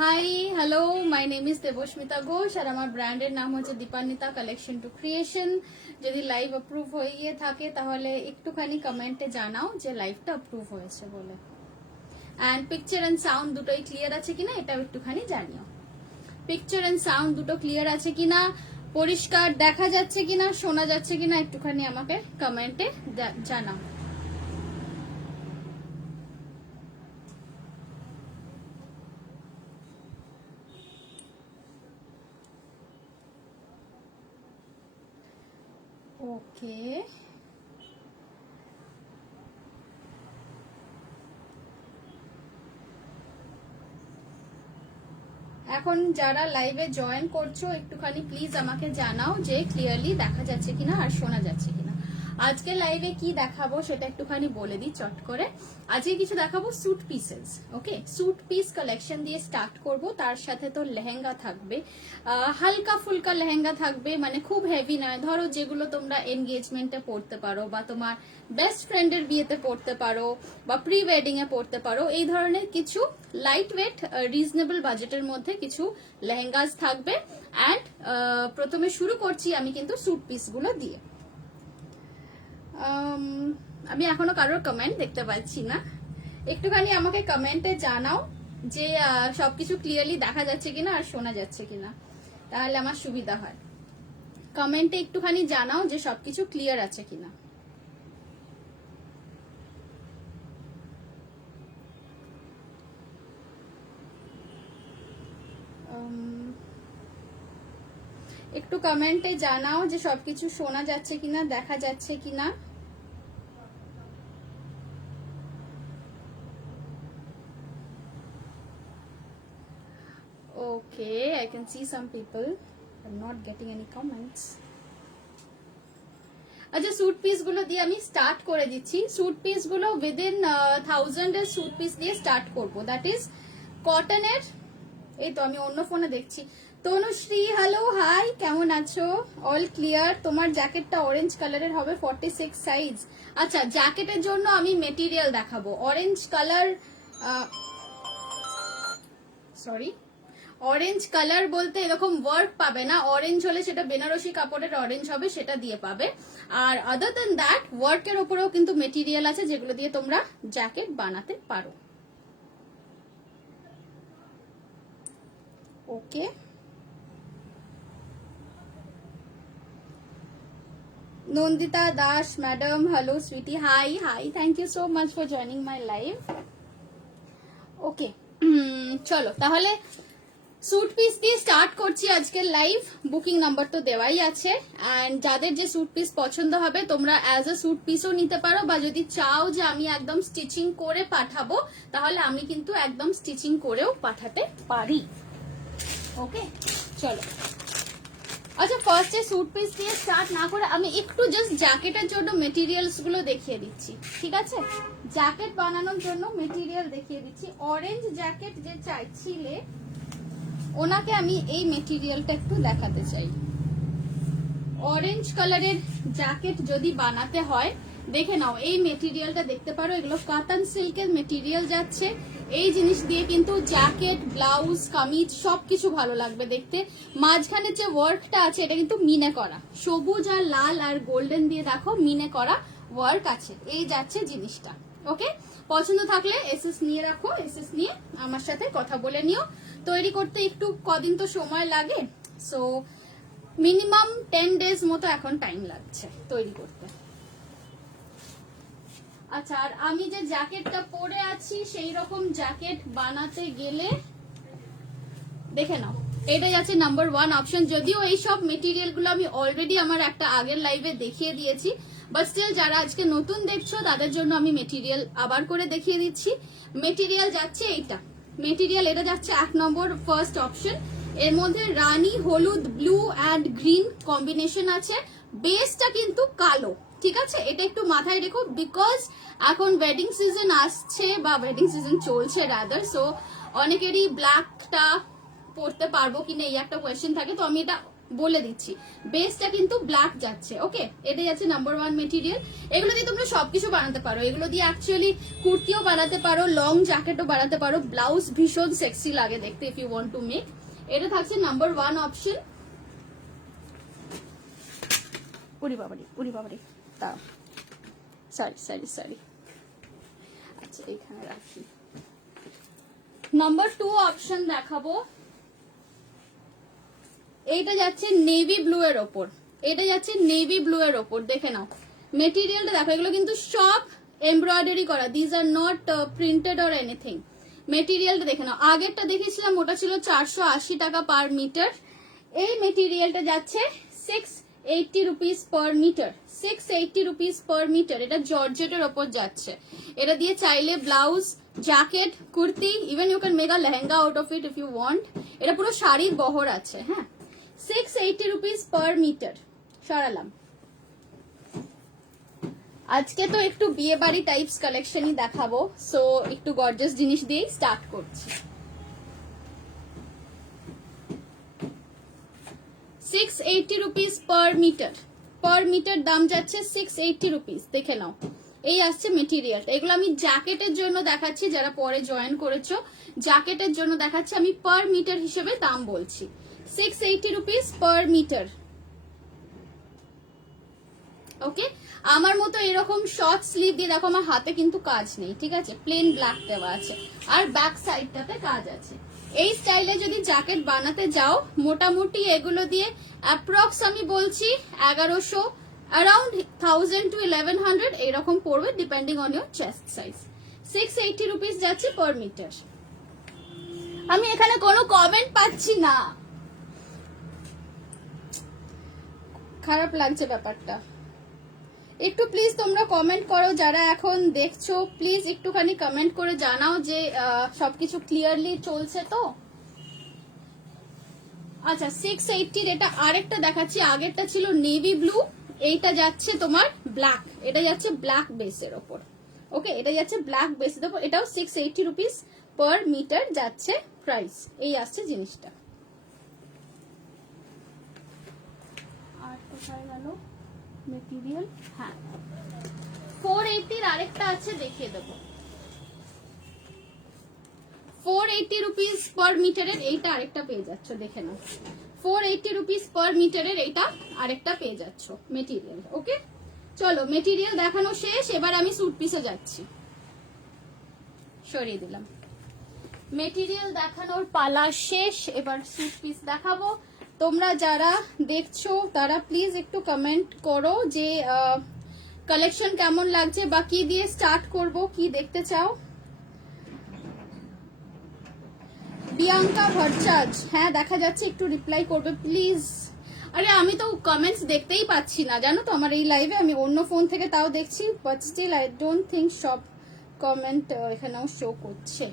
High hello, my name is Debasmita Ghosh আর আমার ব্র্যান্ডের নাম হচ্ছে দীপান্বিতা কালেকশন টু ক্রিয়েশন। যদি লাইভ অ্যাপ্রুভ হয়ে গিয়ে থাকে তাহলে একটুখানি কমেন্টে জানাও যে লাইভটা অ্যাপ্রুভ হয়েছে বলে। অ্যান্ড পিকচার অ্যান্ড সাউন্ড দুটোই ক্লিয়ার আছে কিনা এটাও একটুখানি জানিও। পিকচার অ্যান্ড সাউন্ড দুটো ক্লিয়ার আছে কিনা, পরিষ্কার দেখা যাচ্ছে কিনা, শোনা যাচ্ছে কিনা একটুখানি আমাকে কমেন্টে জানাও। ওকে, এখন যারা লাইভে জয়েন করছো একটুখানি প্লিজ আমাকে জানাও যে ক্লিয়ারলি দেখা যাচ্ছে কিনা আর শোনা যাচ্ছে কিনা। আজকে লাইভে কি দেখাবো সেটা একটুখানি বলে দিই চট করে। আজকে কিছু দেখাবো স্যুট পিসেস। ওকে, স্যুট পিস কালেকশন দিয়ে স্টার্ট করব। তার সাথে তো লেহেঙ্গা থাকবে, হালকা ফুলকা লেহেঙ্গা থাকবে, মানে খুব হেভি নয়। ধরো যেগুলো তোমরা এনগেজমেন্টে পড়তে পারো বা তোমার বেস্ট ফ্রেন্ডের বিয়েতে পড়তে পারো বা প্রি ওয়েডিং এ পড়তে পারো, এই ধরনের কিছু লাইট ওয়েট রিজনেবল বাজেটের মধ্যে কিছু লেহেঙ্গাস থাকবে। অ্যান্ড প্রথমে শুরু করছি আমি কিন্তু স্যুট পিস গুলো দিয়ে। আমি এখনো কারোর কমেন্ট দেখতে পাচ্ছি না, একটুখানি আমাকে কমেন্টে জানাও যে সবকিছু ক্লিয়ারলি দেখা যাচ্ছে কিনা আর শোনা যাচ্ছে কিনা, তাহলে আমার সুবিধা হয়। কমেন্টে একটুখানি জানাও যে সবকিছু ক্লিয়ার আছে কিনা। একটু কমেন্টে জানাও যে সবকিছু শোনা যাচ্ছে কিনা, দেখা যাচ্ছে কিনা। Okay, I can see some people. I'm not getting any comments. আচ্ছা, স্যুট পিস গুলো দিয়ে আমি স্টার্ট করে দিচ্ছি। স্যুট পিস গুলো উইদিন 1000 এর স্যুট পিস দিয়ে স্টার্ট করব। দ্যাট ইজ কটনের। এই তো আমি অন্য ফোনে দেখছি। তনুশ্রী, হ্যালো, হাই, কেমন আছো? All clear. তোমার জ্যাকেটটা অরেঞ্জ কালারের হবে, 46 সাইজ। আচ্ছা, জ্যাকেটের জন্য আমি মেটেরিয়াল দেখাবো। Orange colour, sorry, orange colour বলতে এরকম ওয়ার্ক পাবে না। অরেঞ্জ হলে সেটা বেনারসি কাপড়ের অরেঞ্জ হবে, সেটা দিয়ে পাবে। আর আদার দেন দ্যাট ওয়ার্কের ওপরেও কিন্তু মেটেরিয়াল আছে যেগুলো দিয়ে তোমরা জ্যাকেট বানাতে পারো। Okay, Nandita Das madam, hello sweetie, hi hi, thank you so much for joining my live. Okay, চলো তাহলে স্যুট পিস দিয়ে স্টার্ট করছি আজকের লাইভ। বুকিং নাম্বার তো দেওয়াই আছে। অ্যান্ড যাদের যে স্যুট পিস পছন্দ হবে তোমরা অ্যাজ এ স্যুট পিসও নিতে পারো, বা যদি চাও যে আমি একদম স্টিচিং করে পাঠাবো তাহলে আমি কিন্তু একদম স্টিচিং করেও পাঠাতে পারি। ওকে, চলো। আচ্ছা, ফার্স্টে স্যুট পিস দিয়ে স্টার্ট না করে আমি একটু জাস্ট জ্যাকেটের জন্য মেটেরিয়ালস গুলো দেখিয়ে দিচ্ছি, ঠিক আছে? জ্যাকেট বানানোর জন্য মেটেরিয়াল দেখিয়ে দিচ্ছি। অরেঞ্জ জ্যাকেট যে চাইছিলে ওনাকে আমি এই মেটেরিয়ালটা একটু দেখাতে চাই। অরেঞ্জ কালারের জ্যাকেট যদি বানাতে হয় দেখে নাও, এই মেটেরিয়ালটা দেখতে পারো। এগুলো কটন সিল্কের মেটেরিয়াল যাচ্ছে। এই জিনিস দিয়ে কিন্তু জ্যাকেট, ব্লাউজ, কামিজ সবকিছু ভালো লাগবে দেখতে। মাঝখানে যে ওয়ার্কটা আছে এটা কিন্তু মিনে করা, সবুজ আর লাল আর গোল্ডেন দিয়ে দেখো মিনে করা ওয়ার্ক আছে। এই যাচ্ছে জিনিসটা। ওকে, পছন্দ থাকলে এসএস নিয়ে রাখো, এসএস নিয়ে আমার সাথে কথা বলে নিও। তৈরি করতে একটু কদিন তো সময় লাগে, সো মিনিমাম 10 ডেজ মতো এখন টাইম লাগছে তৈরি করতে। আচ্ছা, আর আমি যে জ্যাকেটটা পরে আছি সেই রকম জ্যাকেট বানাতে গেলে দেখে নাও, এটা যাচ্ছে নাম্বার 1 অপশন। যদিও এই সব মেটেরিয়াল গুলো আমি অলরেডি আমার একটা আগের লাইভে দেখিয়ে দিয়েছি, বাট স্টিল যারা আজকে নতুন দেখছো তাদের জন্য আমি মেটেরিয়াল আবার করে দেখিয়ে দিচ্ছি। মেটেরিয়াল যাচ্ছে এইটা, মেটেরিয়াল এটা যাচ্ছে 1 নম্বর ফার্স্ট অপশন। এর মধ্যে রানী, হলুদ, ব্লু অ্যান্ড গ্রিন কম্বিনেশন আছে। বেসটা কিন্তু কালো, ঠিক আছে? এটা একটু মাথায় রেখো, বিকজ এখন ওয়েডিং সিজন আসছে বা ওয়েডিং সিজন চলছে রাদার, সো অনেকেরই ব্ল্যাকটা পড়তে পারবো কিনা এই একটা কোয়েশ্চেন থাকে। তো আমি এটা বলে দিচ্ছি। বেসটা কিন্তু ব্ল্যাক যাচ্ছে, ওকে, এটাই আছে নাম্বার 1 মেটেরিয়াল। এগুলো দিয়ে তোমরা সবকিছু বানাতে পারো, এগুলো দিয়ে অ্যাকচুয়ালি কুর্তিও বানাতে পারো, লং জ্যাকেটও বানাতে পারো, ব্লাউজ ভীষণ সেক্সি লাগে দেখতে if you want to make. এটা থাকছে নাম্বার 1 অপশন। উড়ি বাবারি তা সরি আচ্ছা এখানে রাখি। নাম্বার 2 অপশন দেখাবো, এইটা যাচ্ছে নেভি ব্লু এর ওপর, এটা যাচ্ছে নেভি ব্লু এর ওপর। দেখে নাও মেটেরিয়ালটা দেখো, এগুলো কিন্তু সব এমব্রয়ডারি করা, these are not printed or anything. মেটেরিয়ালটা দেখে নাও, আগেরটা দেখেছিলাম ওটা ছিল 480 টাকা পার মিটার, এই মেটেরিয়ালটা যাচ্ছে 680 rupees per metre, 680 rupees per metre. এটা জর্জেটের ওপর যাচ্ছে, এটা দিয়ে চাইলে blouse, jacket, kurti, even you can make a lehenga out of it if you want. এটা পুরো শাড়ির বহর আছে, হ্যাঁ। 680 রুপিস পার মিটার। সরালাম। আজকে তো একটু বিয়ে বাড়ি টাইপস কালেকশনই দেখাবো, সো একটু গর্জাস জিনিস দিয়েই স্টার্ট করছি। 680 রুপিস পার মিটার দাম যাচ্ছে 680 রুপিস। দেখে নাও এই আসছে মেটেরিয়ালটা। এগুলো আমি জ্যাকেটের জন্য দেখাচ্ছি, যারা পরে জয়েন করেছো জ্যাকেটের জন্য দেখাচ্ছি, আমি পার মিটার হিসেবে দাম বলছি। 680 রুপিস পার মিটার, ওকে। আমার মতো এরকম শর্ট স্লিভ দিয়ে দেখো, আমার হাতে কিন্তু কাজ নেই, ঠিক আছে, প্লেন ব্ল্যাক দেওয়া আছে, আর ব্যাক সাইডটাতে কাজ আছে। এই স্টাইলে যদি জ্যাকেট বানাতে যাও, মোটামুটি এগুলো দিয়ে অ্যাপ্রক্স আমি বলছি 1100, অ্যারাউন্ড 1000 to 1100 এরকম পড়বে, depending on your chest size. 680 rupees যাচ্ছে পার মিটার। আমি এখানে কোনো কমেন্ট পাচ্ছি না, খারাপ লাগছে ব্যাপারটা। একটু প্লিজ তোমরা কমেন্ট করো, যারা এখন দেখছো প্লিজ একটুখানি কমেন্ট করে জানাও যে সবকিছু ক্লিয়ারলি চলছে তো। আচ্ছা 680 এটা আরেকটা দেখাচ্ছি, আগেরটা ছিল নেভি ব্লু, এইটা যাচ্ছে তোমার ব্ল্যাক, এটা যাচ্ছে ব্ল্যাক বেসের ওপর, ওকে, এটা যাচ্ছে ব্ল্যাক বেসের ওপর, এটাও 680 রুপিস পার মিটার যাচ্ছে প্রাইস। এই আসছে জিনিসটা। আর কোথায় গেল মেটেরিয়াল? হ্যাঁ 480 আরেকটা আছে, দেখিয়ে দেবো। 480 রুপিস পার মিটারের এইটা আরেকটা পেয়ে যাচ্ছ, দেখে নাও 480 রুপিস পার মিটারের এইটা আরেকটা পেয়ে যাচ্ছ মেটেরিয়াল, ওকে। চলো মেটেরিয়াল দেখানো শেষ, এবার আমি স্যুট পিসে যাচ্ছি। সরিয়ে দিলাম, মেটেরিয়াল দেখানোর পালা শেষ, এবার স্যুট পিস দেখাবো। তোমরা যারা দেখছো তারা প্লিজ একটু কমেন্ট করো যে কালেকশন কেমন লাগছে, বা কি দিয়ে স্টার্ট করব, কি দেখতে চাও। প্রিয়াঙ্কা ভট্টাচার্য, হ্যাঁ দেখা যাচ্ছে, একটু রিপ্লাই করবে প্লিজ। আরে আমি তো কমেন্টস দেখতেই পাচ্ছি না জানো তো আমার এই লাইভে, আমি অন্য ফোন থেকে তাও দেখছি, but still I don't think সব কমেন্ট এখানেও শো করছে।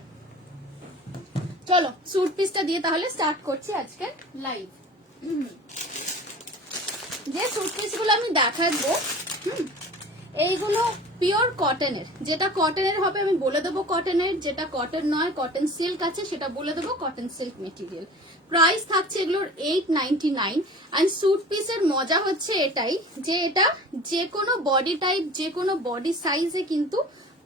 চলো স্যুট পিসটা দিয়ে তাহলে স্টার্ট করছি আজকে লাইভ। যে স্যুট পিসগুলো আমি দেখাবো এইগুলো পিওর কটনের, যেটা কটনের হবে আমি বলে দেবো কটনের, যেটা কটন নয় কটন সিল্ক আছে সেটা বলে দেবো কটন সিল্ক মেটেরিয়াল। প্রাইস থাকছে এগুলোর 899। অ্যান্ড স্যুট পিসের মজা হচ্ছে এটাই যে এটা যে কোনো বডি টাইপ, যে কোনো বডি সাইজে কিন্তু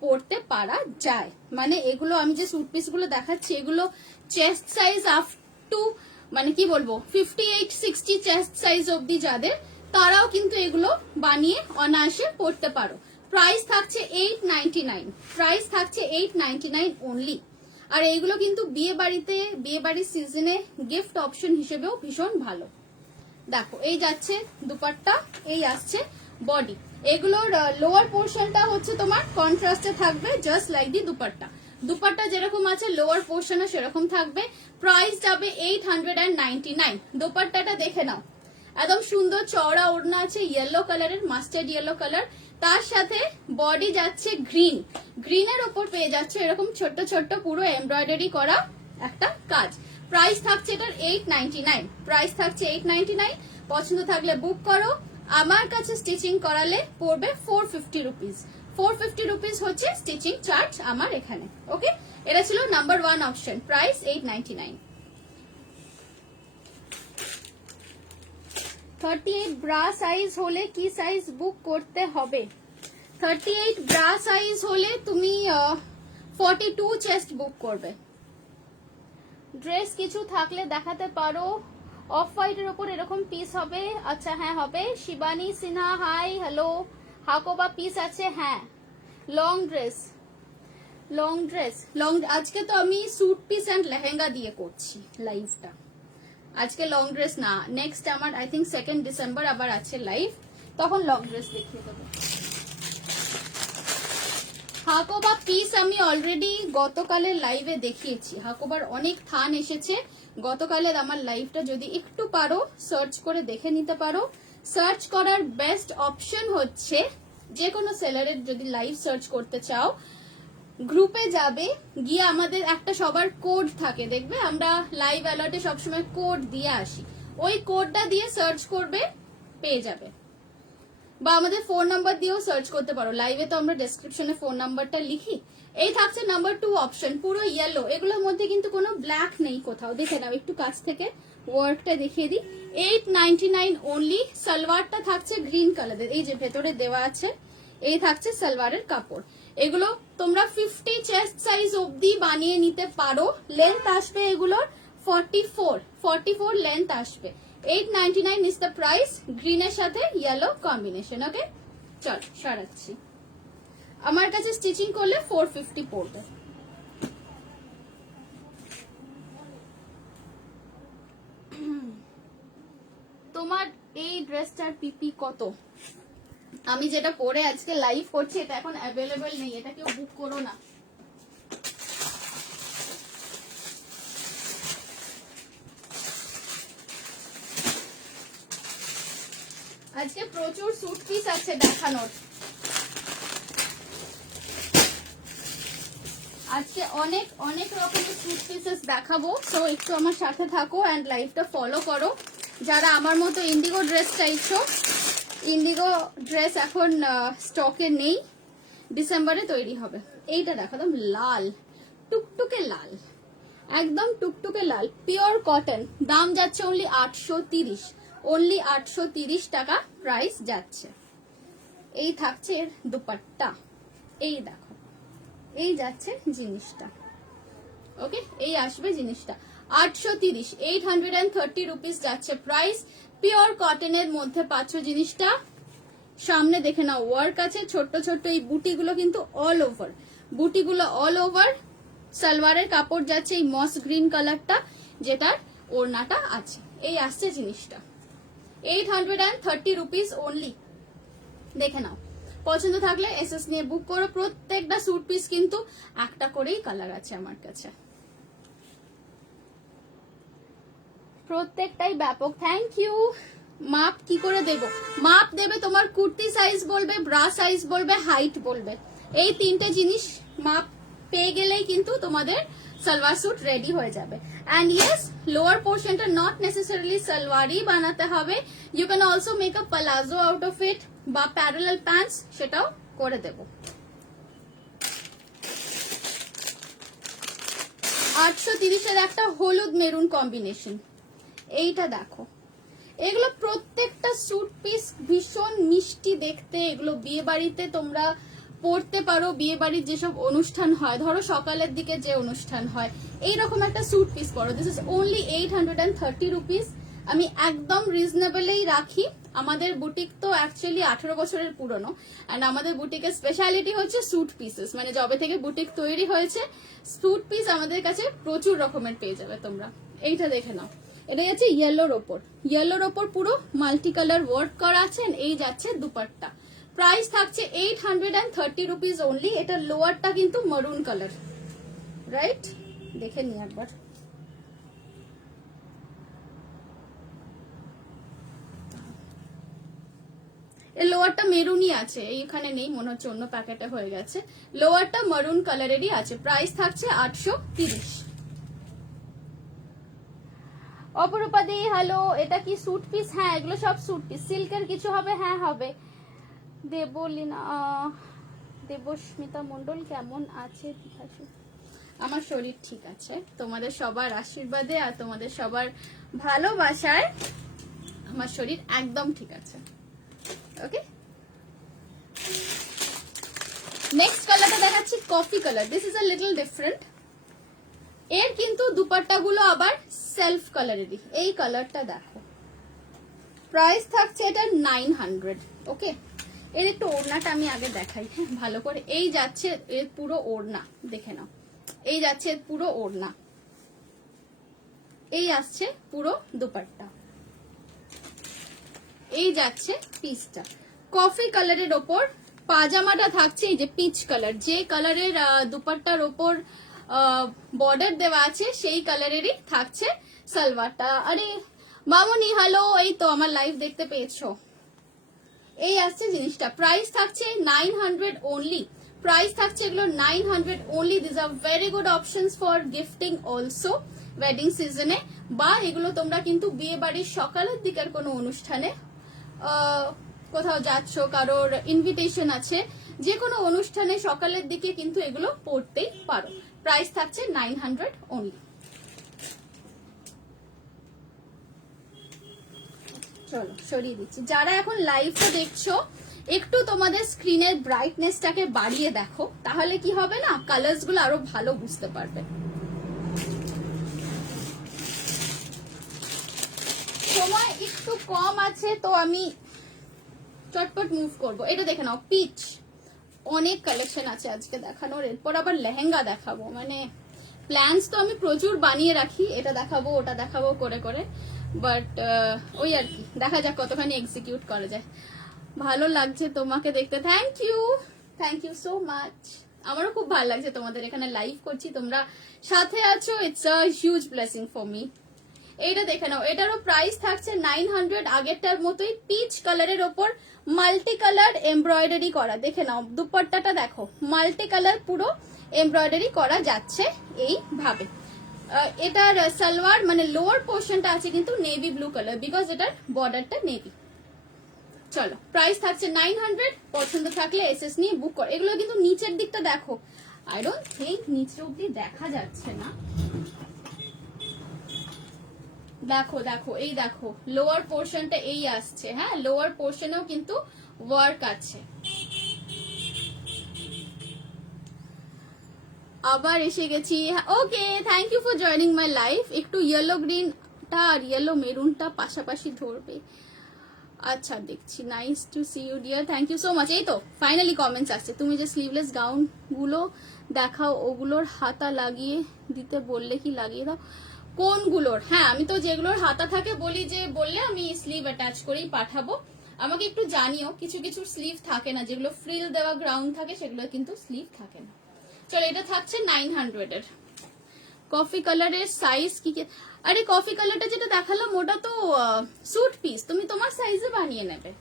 পরতে পারা যায়। মানে এগুলো আমি যে স্যুট পিসগুলো দেখাচ্ছি এগুলো চেস্ট সাইজ আপ টু মানে কি বলবো 58-60 চেস্ট সাইজ অবধি যাদের, তারাও কিন্তু এগুলো বানিয়ে অনায়াসে পড়তে পারো। প্রাইস থাকছে 899, প্রাইস থাকছে 899 অনলি। আর এইগুলো কিন্তু বিয়ে বাড়ির সিজনে গিফট অপশন হিসেবেও ভীষণ ভালো। দেখো এই যাচ্ছে দুপাট্টা, এই আসছে বডি। এগুলোর লোয়ার পোর্শনটা হচ্ছে তোমার কন্ট্রাস্টে থাকবে, জাস্ট লাইক দি দুপাট্টা। দুপাট্টা যেরকম আছে লোয়ার পোর্শনে সেরকম থাকবে। প্রাইস যাবে 899। দুপাট্টাটা দেখে নাও, একদম সুন্দর চওড়া ওড়না আছে ইয়েলো কালারের, মাস্টার্ড ইয়েলো কালার, তার সাথে বডি যাচ্ছে গ্রিন, গ্রিনের ওপর পেয়ে যাচ্ছে এরকম ছোট্ট ছোট্ট পুরো এমব্রয়ডারি করা একটা কাজ। প্রাইস থাকছে এটার 899, প্রাইস থাকছে 899। পছন্দ থাকলে বুক করো, আমার কাছে স্টিচিং করালে পড়বে 450 রুপিস। 450 রুপিস হচ্ছে স্টিচিং চার্জ আমার এখানে, ওকে। এটা ছিল number 1 option, price 899। 38 bra size হলে কি সাইজ বুক করতে হবে? 38 ব্রা সাইজ হলে তুমি 42 চেস্ট বুক করবে। ড্রেস কিছু থাকলে দেখাতে পারো। অফ হোয়াইটের ওপর এরকম পিস হবে? আচ্ছা হ্যাঁ হবে। Shivani Sinha hi hello. Hakoba piece আছে? হ্যাঁ। লং ড্রেস আজকে তো আমি স্যুট পিস এন্ড লেহেঙ্গা দিয়ে করছি লাইভটা। আজকে লং ড্রেস না, নেক্সট আমার আই থিঙ্ক 2 ডিসেম্বর আবার আছে লাইভ, তখন লং ড্রেস দেখিয়ে দেবো। হাকোবা পিস আমি অলরেডি গতকালের লাইভে দেখিয়েছি। হাকোবার অনেক থান এসেছে গতকালের আমার লাইভটা, যদি একটু পারো সার্চ করে দেখে নিতে পারো। সার্চ করার বেস্ট অপশন হচ্ছে যে কোনো সেলারের যদি লাইভ সার্চ করতে চাও, গ্রুপে যাবে, গিয়ে আমাদের একটা সবার কোড থাকে, দেখবে আমরা লাইভ অ্যালার্টে সবসময় কোড দিয়ে আসি, ওই কোডটা দিয়ে সার্চ করবে পেয়ে যাবে। বা আমাদের ফোন নাম্বার দিয়েও সার্চ করতে পারো, লাইভে তো আমরা ডেসক্রিপশনে ফোন নাম্বারটা লিখি। এই থাকছে নাম্বার 2 অপশন, পুরো ইয়েলো, এগুলোর মধ্যে কিন্তু কোনো ব্ল্যাক নেই কোথাও, দেখে নাও একটু কাছ থেকে ওয়ার্কটা দেখিয়ে দিই। 899 অনলি। সালোয়ারটা থাকছে গ্রিন কালারের, এই যে ভেতরে দেওয়া আছে, এই থাকছে সালোয়ারের কাপড়। এগুলো তোমরা 50 চেস্ট সাইজ অবধি বানিয়ে নিতে পারো। লেন্থ আসবে এগুলোর 44 লেন্থ আসবে। 899 ইজ দ্য প্রাইস, গ্রিনের সাথে ইয়েলো কম্বিনেশন। ওকে চল সরাচ্ছি। আমার কাছে স্টিচিং করলে 450 পড়বে। তোমার এই ড্রেসটার পিপি কত? আমি যেটা পরে আজকে লাইভ করছি এটা এখন অ্যাভেলেবল নেই, এটা কেউ বুক করো না। আজকে প্রচুর স্যুট পিস আছে দেখানোর, আজকে অনেক অনেক রকমের স্যুট পিসেস দেখাবো। সো একটু আমার সাথে থাকো এন্ড লাইভটা ফলো করো। যারা আমার মতো ইন্ডিগো ড্রেস চাইছো, ইন্ডিগো ড্রেস এখন স্টকে নেই, ডিসেম্বরে তৈরি হবে। এইটা দেখো একদম লাল, টুকটুকে লাল, একদম টুকটুকে লাল, পিওর কটন। দাম যাচ্ছে অনলি 830, অনলি 830 টাকা প্রাইস যাচ্ছে। এই থাকছে এর দুপাট্টা, এই দেখো, এই যাচ্ছে জিনিসটা। ওকে এই আসবে জিনিসটা 830, 830 রুপিস যাচ্ছে প্রাইস। পিওর কটনের মধ্যে পাচ্ছ জিনিসটা। সামনে দেখে নাও ওয়ার্ক আছে, ছোট্ট ছোট্ট এই বুটিগুলো কিন্তু অল ওভার, বুটিগুলো অল ওভার। সালোয়ারের কাপড় যাচ্ছে এই মস গ্রিন কালারটা, যেটার ওড়নাটা আছে। এই আসছে জিনিসটা 830 রুপিস অনলি। দেখে নাও, পছন্দ থাকলে এসএস নিয়ে বুক করো। প্রত্যেকটা স্যুট পিস কিন্তু একটা করেই কালার আছে আমার কাছে, প্রত্যেকটাই ব্যাপক। Thank you. মাপ কি করে দেব? মাপ দেবে তোমার কুর্তি সাইজ বলবে, ব্রা সাইজ বলবে, হাইট বলবে, এই তিনটে জিনিস মাপ পেয়ে গেলেই কিন্তু তোমাদের সালোয়ার স্যুট রেডি হয়ে যাবে। অ্যান্ড ইয়েস, লোয়ার পোর্শনটা নট নেসেসারিলি সালোয়ারই বানাতে হবে, you can also make a palazzo out of it বা প্যারালাল প্যান্টস, সেটাও করে দেব। 830-এর একটা হলুদ মেরুন কম্বিনেশন, এইটা দেখো। এগুলো প্রত্যেকটা স্যুট পিস ভীষণ মিষ্টি দেখতে, এগুলো বিয়ে বাড়িতে তোমরা পরতে পারো। বিয়ে বাড়ির যেসব অনুষ্ঠান হয়, ধরো সকালের দিকে যে অনুষ্ঠান হয়, এইরকম একটা স্যুট পিস পরো। This is only 830 rupees. আমি একদম রিজনেবলেই রাখি। আমাদের বুটিক তো অ্যাকচুয়ালি 18 বছরের পুরনো, অ্যান্ড আমাদের বুটিকের স্পেশালিটি হচ্ছে স্যুট পিসেস। মানে যবে থেকে বুটিক তৈরি হয়েছে, স্যুট পিস আমাদের কাছে প্রচুর রকমের পেয়ে যাবে তোমরা। এইটা দেখে নাও, এটা যাচ্ছে ইয়েলোর ওপর, ইয়েলোর ওপর পুরো মাল্টি কালার ওয়ার্ক করা আছে। এই যাচ্ছে দুপাট্টা, প্রাইস থাকছে 830 রুপিস অনলি। এটা লোয়ারটা কিন্তু মারুন কালার, রাইট? দেখে নি একবার। এই লোয়ারটা মেরুনই আছে, এইখানে নেই, মনে হচ্ছে অন্য প্যাকেটে হয়ে গেছে। লোয়ারটা মারুন কালারেরই আছে, প্রাইস থাকছে 830। অপরূপা দি হ্যালো, এটা কি স্যুট পিস? হ্যাঁ এগুলো সব স্যুট পিস। সিল্কের কিছু হবে? হ্যাঁ হবে। দেবলীনা, দেবস্মিতা মন্ডল কেমন আছে? আমার শরীর ঠিক আছে, তোমাদের সবার আশীর্বাদে আর তোমাদের সবার ভালোবাসায় আমার শরীর একদম ঠিক আছে। ওকে, নেক্সট কালারটা দেখাচ্ছি coffee colour. This is a little different. এর কিন্তু দুপাট্টাগুলো আবার সেলফ কালারেরই। এই কালারটা দেখো, প্রাইস থাকছে এটা 900। ওকে, এর একটু ওড়নাটা আমি আগে দেখাই, হ্যাঁ ভালো করে। এই যাচ্ছে এর পুরো ওড়না, দেখে নাও। এই যাচ্ছে এর পুরো ওড়না, এই আসছে পুরো দুপাট্টা, এই যাচ্ছে পিসটা। কফি কালারের ওপর পাজামাটা থাকছে এই যে পিচ কালার, যে কালারের দুপাট্টার ওপর বর্ডার দেওয়া আছে সেই কালারেরই থাকছে সালোয়ারটা। আরে মামুনি হ্যালো, এই তো আমার লাইভ দেখতে পেয়েছো। এই আসছে জিনিসটা, প্রাইস থাকছে 900 অনলি। প্রাইস থাকছে এগুলো 900 only. This are very good options for gifting also wedding সিজনে, বা এগুলো তোমরা কিন্তু বিয়ে বাড়ির সকালের দিকের কোনো অনুষ্ঠানে, কোথাও যাচ্ছ, কারোর ইনভিটেশন আছে, যে কোনো অনুষ্ঠানে সকালের দিকে কিন্তু এগুলো পরতেই পারো। প্রাইস থাকছে 900 অনলি। চলো সরিয়ে দিচ্ছি। যারা এখন লাইভটা দেখছো, একটু তোমাদের স্ক্রিনের ব্রাইটনেসটাকে বাড়িয়ে দেখো, তাহলে কি হবে না, কালার্স গুলো আরো ভালো বুঝতে পারবে। সময় একটু কম আছে তো আমি চটপট মুভ করব। এটা দেখে নাও, পিচ। অনেক কালেকশন আছে আজকে দেখানোর, এরপর আবার লেহেঙ্গা দেখাবো। মানে প্ল্যানস তো আমি প্রচুর বানিয়ে রাখি, এটা দেখাবো ওটা দেখাবো করে করে, বাট ওই আর কি, দেখা যাক কতখানি এক্সিকিউট করা যায়। ভালো লাগছে তোমাকে দেখতে, থ্যাংক ইউ সো মাচ। আমারও খুব ভালো লাগছে তোমাদের এখানে লাইভ করছি, তোমরা সাথে আছো। It's a huge blessing for me. এইটা দেখে নাও, এটারও প্রাইস থাকছে 900, আগেরটার মতোই পিচ কালারের ওপর মাল্টি কালার এমব্রয়ডারি করা। দেখে নাও দুপাট্টাটা দেখো, মাল্টি কালার পুরো এমব্রয়ডারি করা যাচ্ছে এইভাবে। এটার সালোয়ার মানে লোয়ার পোর্শনটা আছে কিন্তু নেভি ব্লু কালার, বিকজ এটার বর্ডারটা নেভি। চলো, প্রাইস থাকছে 900। পছন্দ থাকলে এসএস নিয়ে বুক কর। এগুলো কিন্তু নিচের দিকটা দেখো, আই ডোন্ট থিঙ্ক নিচে অব্দি দেখা যাচ্ছে না। দেখো দেখো, এই দেখো লোয়ার পোর্শনটা এই আসছে, হ্যাঁ লোয়ার পোর্শনেও কিন্তু ওয়ার্ক আছে। আবার এসে গেছি। Okay, thank you for joining my life. একটু ইয়েলো গ্রিনটা আর ইয়েলো মেরুনটা পাশাপাশি ধরবে। আচ্ছা দেখছি, nice to see you dear, thank you so much. এই তো ফাইনালি কমেন্টস আসছে। তুমি যে স্লিভলেস গাউন গুলো দেখাও, ওগুলোর হাতা লাগিয়ে দিতে বললে কি লাগিয়ে দাও? কোনগুলোর? হ্যাঁ, আমি তো যেগুলোর হাতা থাকে বলি, যে বললে আমি স্লিভ অ্যাটাচ করেই পাঠাবো। আমাকে একটু জানিও, কিছু কিছু স্লিভ থাকে না, যেগুলো ফ্রিল দেওয়া গ্রাউন্ড থাকে সেগুলো কিন্তু স্লিভ থাকে না। চলো, এটা থাকছে 900 এর। কফি কালারের সাইজ কি? আরে কফি কালারটা যেটা দেখালাম ওটা তো স্যুট পিস, তুমি তোমার সাইজে বানিয়ে নেবে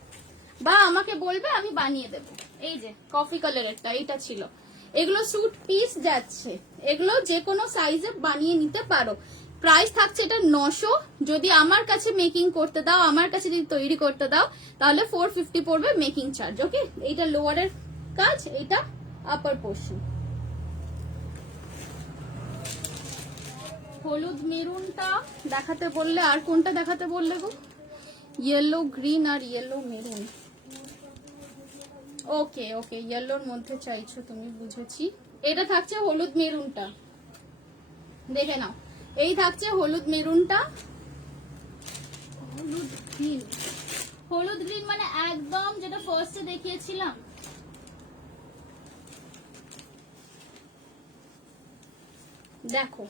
বা আমাকে বলবে, আমি বানিয়ে দেব। এই যে কফি কালারেরটা এইটা ছিল, এগুলো স্যুট পিস যাচ্ছে, এগুলো যে কোনো সাইজে বানিয়ে নিতে পারো। প্রাইস থাকছে এটা 900। যদি আমার কাছে মেকিং করতে দাও, আমার কাছে যদি তৈরি করতে দাও, তাহলে 450 পড়বে মেকিং চার্জ। ওকে, এইটা লোয়ারের কাজ, এইটা আপার পোর্শন। হলুদ মেরুনটা দেখাতে বললে, আর কোনটা দেখাতে বললে গো? ইয়েলো গ্রিন আর ইয়েলো মেরুন। ওকে ওকে, ইয়েলোর মধ্যে চাইছো তুমি, বুঝেছি। এটা থাকছে হলুদ মেরুনটা, দেখে নাও। এই থাকছে হলুদ মেরুনটা। হলুদ গ্রিন, হলুদ গ্রিন মানে একদম যেটা ফার্স্টে দেখিয়েছিলাম। দেখো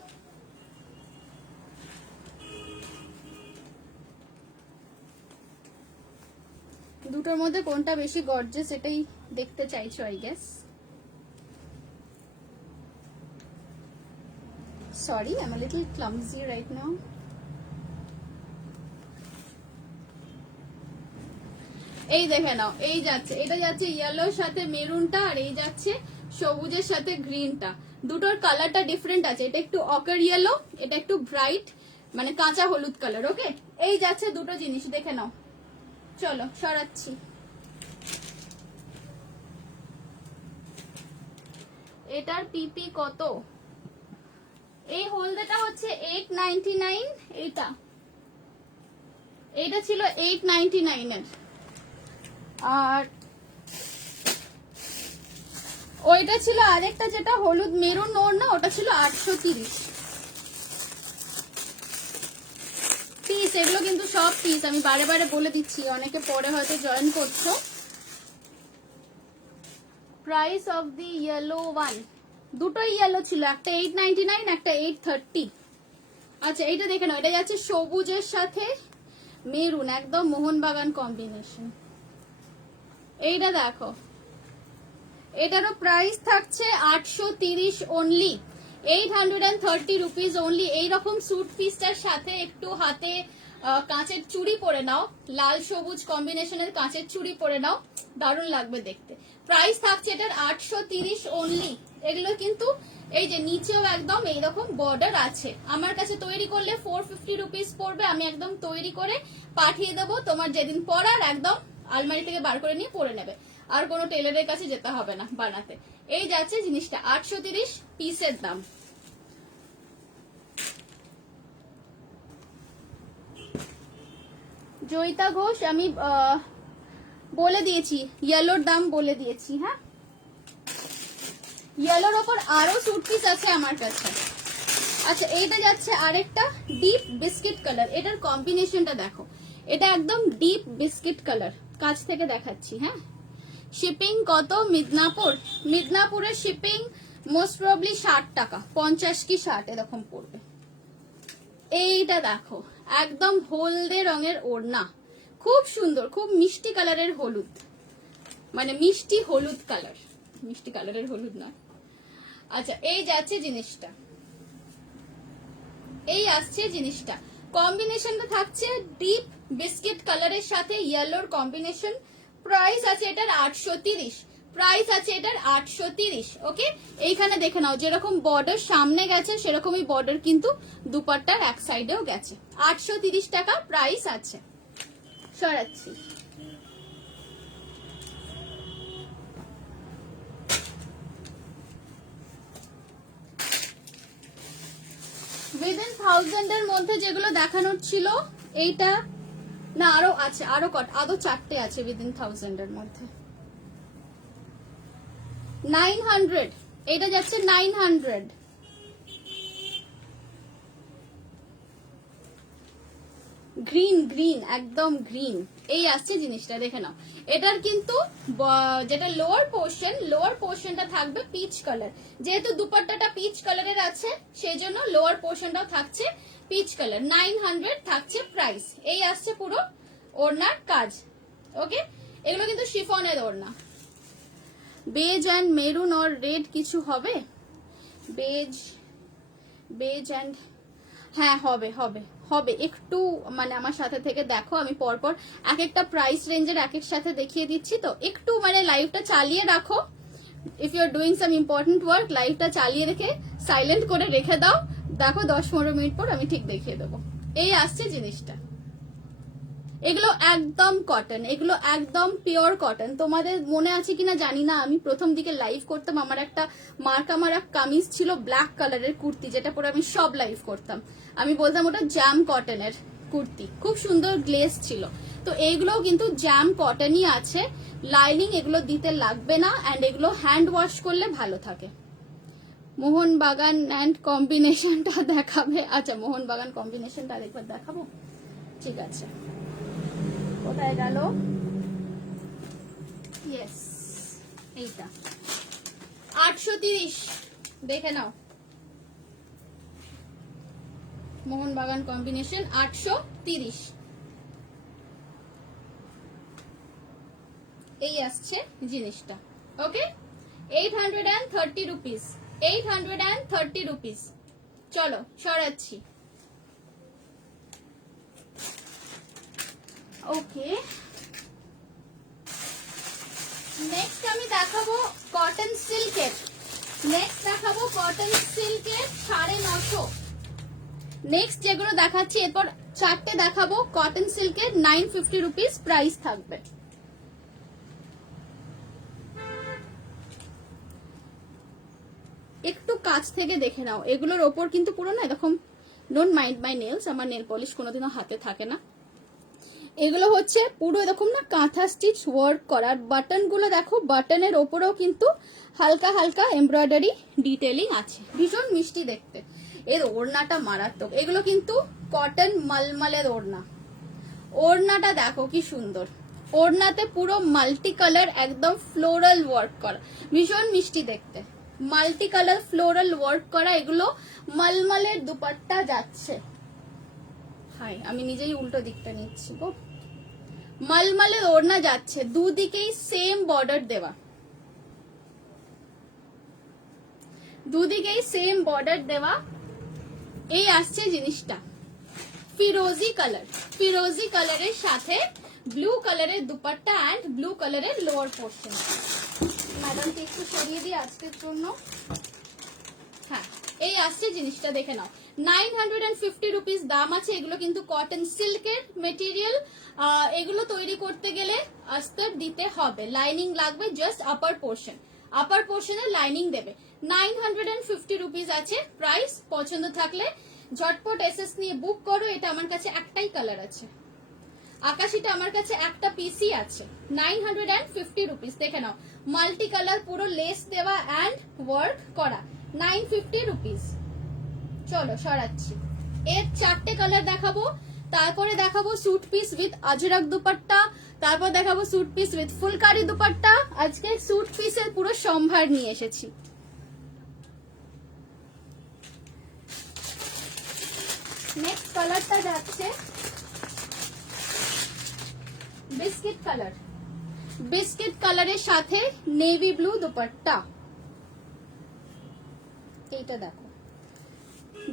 দুটোর মধ্যে কোনটা বেশি গর্জিয়াস, এটাই দেখতে চাইছো I guess. Sorry, I am a little clumsy right now. এই দেখে নাও, এই যাচ্ছে, এটা যাচ্ছে ইয়েলোর সাথে মেরুনটা, আর এই যাচ্ছে সবুজের সাথে গ্রিনটা। দুটোর কালারটা ডিফারেন্ট আছে, এটা একটু অকার ইয়েলো, এটা একটু ব্রাইট মানে কাঁচা হলুদ কালার। ওকে, এই যাচ্ছে দুটো জিনিস, দেখে নাও। চলো সরাচ্ছি। এটার পিপি কত? এই হলদেটা হচ্ছে 899, এইটা এইটা ছিল 899 এর, আর ওইটা ছিল আরেকটা যেটা হলুদ মেরুন ওড়না, ওটা ছিল 830 পিস। এগুলো কিন্তু সব পিস, আমি বারে বারে বলে দিচ্ছি, অনেকে পরে হয়তো জয়েন করছো। Price of the yellow one, দুটোই ইয়েলো ছিল, একটা 899, একটা 830। আচ্ছা এইটা দেখে নাও, এটা যাচ্ছে সবুজের সাথে মেরুন, একদম মোহনবাগান কম্বিনেশন। এইটা দেখো, এটারও প্রাইস থাকছে 830 অনলি, 830 রুপিস অনলি। এইরকম স্যুট পিসটার সাথে একটু হাতে কাঁচের চুড়ি পরে নাও, লাল সবুজ কম্বিনেশনের কাঁচের চুড়ি পরে নাও, দারুণ লাগবে দেখতে। প্রাইস থাকছে এটার 830 অনলি। এগুলো কিন্তু এই যে নিচেও একদম এইরকম বর্ডার আছে। আমার কাছে তৈরি করলে 450 রুপিস পড়বে, আমি একদম তৈরি করে পাঠিয়ে দেবো, তোমার যেদিন পরার একদম আলমারি থেকে বার করে নিয়ে পরে নেবে, আর কোনো টেলারের কাছে যেতে হবে না বানাতে। এই যাচ্ছে জিনিসটা 830 পিসের দাম। জয়িতা ঘোষ, আমি বলে দিয়েছি ইয়েলোর দাম বলে দিয়েছি। হ্যাঁ, ইয়েলোর ওপর আরো স্যুট পিস আছে আমার কাছে। আচ্ছা এইটা যাচ্ছে আরেকটা ডিপ বিস্কিট কালার, এটার কম্বিনেশনটা দেখো, এটা একদম ডিপ বিস্কিট কালার, কাছ থেকে দেখাচ্ছি। হ্যাঁ, শিপিং কত মিদনাপুর, মিদনাপুরের শিপিং মোস্ট প্রবলি 60 টাকা, 50 কি 60 এরকম পড়বে। এইটা দেখো একদম হলদে রঙের ওড়না, খুব সুন্দর, খুব মিষ্টি কালারের হলুদ, মানে মিষ্টি হলুদ কালার, মিষ্টি কালারের হলুদ নয়। আচ্ছা এই যাচ্ছে জিনিসটা, এই আসছে জিনিসটা, কম্বিনেশনটা থাকছে ডিপ বিস্কিট কালারের সাথে ইয়েলোর কম্বিনেশন। প্রাইস আছে এটার 830, প্রাইস আছে এটার 830। ওকে, এইখানে দেখে নাও যেরকম বর্ডার সামনে গেছে সেরকমই বর্ডার কিন্তু দুপাট্টার এক সাইডেও গেছে। 830 টাকা প্রাইস আছে। সরাচ্ছি, উইদিন 1000 এর মধ্যে যেগুলো দেখানোর ছিল, এইটা না আরো আছে, আরো আরো 4টে আছে উইদিন 1000 এর মধ্যে। 900, এটা যাচ্ছে 900। গ্রিন গ্রিন, একদম গ্রিন, এই আসছে জিনিসটা দেখে নাও। এটার কিন্তু যেটা লোয়ার পোর্শনটা থাকবে পিচ কালার, যেহেতু দুপাট্টাটা পিচ কালারের আছে সেই জন্য লোয়ার পোর্শনটাও থাকছে পিচ কালার। 900 থাকছে প্রাইস। এই আসছে পুরো ওড়নার কাজ। ওকে, এগুলো কিন্তু শিফনের ওড়না। Beige and maroon or red কিছু হবে, বেজ অ্যান্ড, হ্যাঁ হবে হবে হবে, একটু মানে আমার সাথে থেকে দেখো, আমি পরপর এক একটা প্রাইস রেঞ্জের এক এক সাথে দেখিয়ে দিচ্ছি, তো একটু মানে লাইভটা চালিয়ে রাখো। If you are doing some important work, লাইভটা চালিয়ে রেখে সাইলেন্ট করে রেখে দাও, দেখো 10-15 মিনিট পর আমি ঠিক দেখিয়ে দেবো। এই আসছে জিনিসটা, এগুলো একদম কটন, এগুলো একদম পিওর কটন। তোমাদের মনে আছে কিনা জানি না, আমি প্রথম দিকে লাইভ করতাম, আমার একটা মার্কা কামিজ ছিল ব্ল্যাক কালারের কুর্তি, যেটা পরে আমি সব লাইভ করতাম, আমি বলতাম ওটা জ্যাম কটনের কুর্তি, খুব সুন্দর গ্লেজ ছিল। তো এইগুলোও কিন্তু জ্যাম কটনই আছে, লাইনিং এগুলো দিতে লাগবে না, অ্যান্ড এগুলো হ্যান্ড ওয়াশ করলে ভালো থাকে। মোহনবাগান অ্যান্ড কম্বিনেশনটা দেখাবে? আচ্ছা মোহনবাগান কম্বিনেশনটা আরেকবার দেখাবো, ঠিক আছে। কোথায় গেল? ইয়েস, এইটা 830, দেখে নাও, মোহনবাগান কম্বিনেশন 830। এই আসছে জিনিসটা। ওকে, 830 রুপিস, 830 রুপিস। চলো সরাচ্ছি। ওকে, নেক্সট আমি দেখাবো কটন সিল্কের, নেক্সট দেখাবো কটন সিল্কের 950। নেক্সট যেগুলো দেখাচ্ছি এরপর 4টে দেখাবো কটন সিল্কের, 950 রুপিস প্রাইস থাকবে। একটু কাছ থেকে দেখে নাও, এগুলোর ওপর কিন্তু পুরো না এরকম, ডোন্ট মাইন্ড মাই নেলস, আমার নেল পলিশ কোনোদিনও হাতে থাকে না, এগুলো হচ্ছে পুরো এরকম না কাঁথা স্টিচ ওয়ার্ক করা, আর বাটন গুলো দেখো, বাটনের ওপরেও কিন্তু হালকা হালকা এমব্রয়ডারি ডিটেলিং আছে, ভীষণ মিষ্টি দেখতে। এর ওড়নাটা মারাত্মক, এগুলো কিন্তু কটন মলমলের ওড়না। ওড়নাটা দেখো কি সুন্দর, ওড়নাতে পুরো মাল্টি কালার একদম ফ্লোরাল ওয়ার্ক করা, ভীষণ মিষ্টি দেখতে, মাল্টি কালার ফ্লোরাল ওয়ার্ক করা। এগুলো মলমলের দুপাট্টা যাচ্ছে। হাই, আমি নিজেই উল্টো দিকটা নিচ্ছি গো। মলমলের ওড়না যাচ্ছে, দুদিকেই সেম বর্ডার দেওয়া, দুদিকেই সেম বর্ডার দেওয়া। এই আসছে জিনিসটা ফিরোজি কালার, ফিরোজি কালারের সাথে ব্লু কালারের দুপাট্টা অ্যান্ড ব্লু কালারের লোয়ার পোর্শন। ম্যাডামকে একটু সরিয়ে দিই আজকের জন্য। হ্যাঁ, এই আসছে জিনিসটা, দেখে নাও। 950 রুপিস দাম আছে। এগুলো কিন্তু কটন সিল্কের মেটেরিয়াল। এগুলো তৈরি করতে গেলে আস্তর দিতে হবে, লাইনিং লাগবে, জাস্ট আপার পোর্শন, আপার পোর্শনে লাইনিং দেবে। 950 রুপিস আছে প্রাইস। পছন্দ থাকলে ঝটপট এসএস নিয়ে বুক করো। এটা আমার কাছে একটাই কালার আছে, আকাশিটা আমার কাছে একটা পিসি আছে। 950 রুপিস, দেখে নাও, মাল্টি কালার, পুরো লেস দেওয়া অ্যান্ড ওয়ার্ক করা। 950 রুপিস। চলো সরাচ্ছি, এর 4টে কালার দেখাবো, তারপরে দেখাবো suit piece with Ajrak dupatta, তারপর দেখাবো suit piece with phulkari dupatta. আজকে স্যুট পিসের পুরো সম্ভার নিয়ে এসেছি। নেক্সট কালারটা যাচ্ছে বিস্কিট কালার, বিস্কিট কালারের সাথে নেভি ব্লু দুপাট্টা। এইটা দেখো,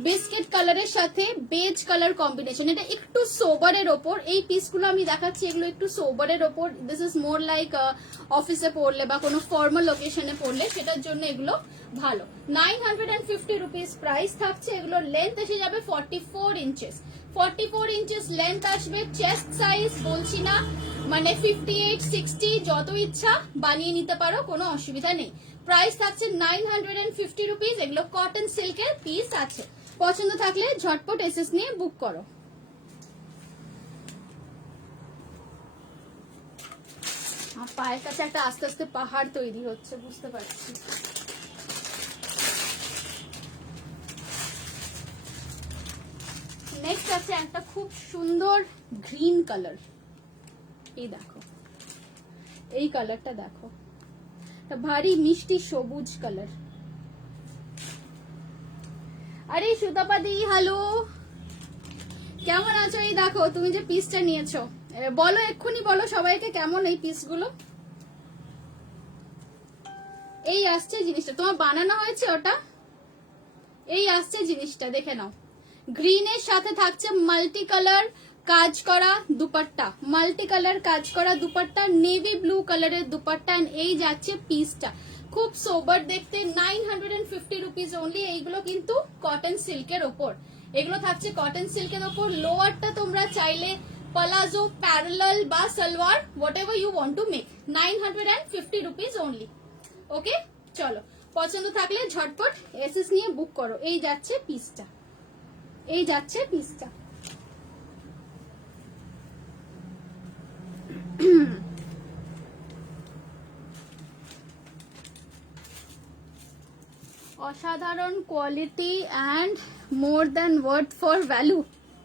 বিস্কিট কালারের সাথে বেজ কালার কম্বিনেশন। এটা একটু সোবারের ওপর, এই পিসগুলো আমি দেখাচ্ছি, এগুলো একটু সোবারের ওপর। দিস ইজ মোর লাইক অফিসে পড়লে বা কোনো ফর্মাল লোকেশনে পড়লে সেটার জন্য এগুলো ভালো। 950 রুপিস প্রাইস থাকছে। এগুলো লেন্থ এসে যাবে 44 ইঞ্চেস, 44 ইঞ্চেস লেন্থ আসবে। চেস্ট সাইজ বলছি না, মানে 58, 60 যত ইচ্ছা বানিয়ে নিতে পারো, কোনো অসুবিধা নেই। প্রাইস থাকছে 950 রুপিস। এগুলো কটন সিল্কের পিস আছে। পছন্দ থাকলে ঝটপট এসএস নিয়ে বুক করো। পায়ের কাছে একটা আস্তে আস্তে পাহাড় তৈরি হচ্ছে, বুঝতে পারছি। নেক্সট আছে একটা খুব সুন্দর গ্রিন কালার। এই দেখো, এই কালারটা দেখো, ভারী মিষ্টি সবুজ কালার। আরে সুতাপাদি, হ্যালো, কেমন আছো? এই দেখো, তুমি যে পিসটা নিয়েছো, বলো এক্ষুনি, বলো সবাইকে কেমন এই পিসগুলো। এই আসছে জিনিসটা, তোমার বানানো হয়েছে ওটা। এই আসছে জিনিসটা, দেখে নাও। গ্রিনের সাথে থাকছে মাল্টি কালার কাজ করা দুপাট্টা, মাল্টি কালার কাজ করা দুপাট্টা, নেভি ব্লু কালারের দুপাট্টা। এই যাচ্ছে পিসটা, খুব সোবার দেখতে। 950 রুপিস অনলি। এইগুলো কিন্তু কটন সিল্কের ওপর, এগুলো থাকছে কটন সিল্কের ওপর। লোয়ারটা তোমরা চাইলে প্লাজো, প্যারালাল বা salwar, whatever you want to make. 950 rupees only. Okay, চলো, পছন্দ থাকলে ঝটপট এসএস নিয়ে বুক করো। এই যাচ্ছে পিসটা, এই যাচ্ছে পিসটা। অসাধারণ quality and more than worth for value.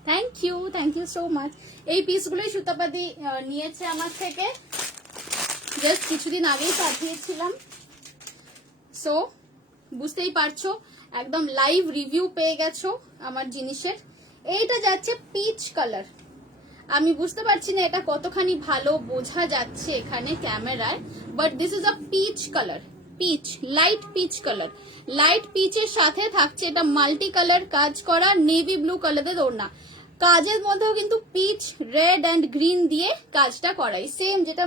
Thank you, thank you so much. এই পিসগুলোই সুতাপাদি নিয়েছে আমার থেকে, জাস্ট কিছুদিন আগেই পাঠিয়েছিলাম। সো বুঝতেই পারছো, একদম লাইভ রিভিউ পেয়ে গেছো আমার জিনিসের। এইটা যাচ্ছে পিচ কালার। আমি বুঝতে পারছি না এটা কতখানি ভালো বোঝা যাচ্ছে এখানে ক্যামেরায়, but this is a peach colour, peach, light peach colour. Light পিচের সাথে থাকছে এটা মাল্টি কালার কাজ করা, নেভি ব্লু কালারের ওড়না। কাজের মধ্যেও কিন্তু পিচ, রেড অ্যান্ড গ্রিন দিয়ে কাজটা করাই, সেম যেটা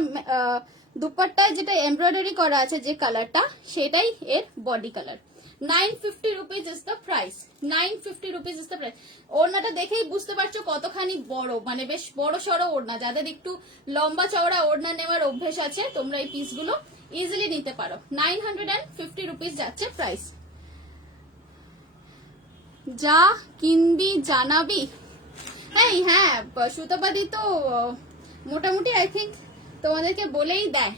দুপাট্টায় যেটা এমব্রয়ডারি করা আছে যে কালারটা, সেটাই এর body colour. 950 rupees is the price, 950 rupees is the price. ওড়নাটা দেখেই বুঝতে পারছো কতখানি বড়, মানে বেশ বড় সড়ো ওড়না। যাদের একটু লম্বা চওড়া ওড়না নেওয়ার অভ্যেস আছে, তোমরা এই পিসগুলো ইজিলি নিতে পারো। 950 রুপিস যাচ্ছে প্রাইস। যা কিনবি জানাবি। হ্যাঁ, সুতাপাদি তো মোটামুটি আই থিঙ্ক তোমাদেরকে বলেই দেয়।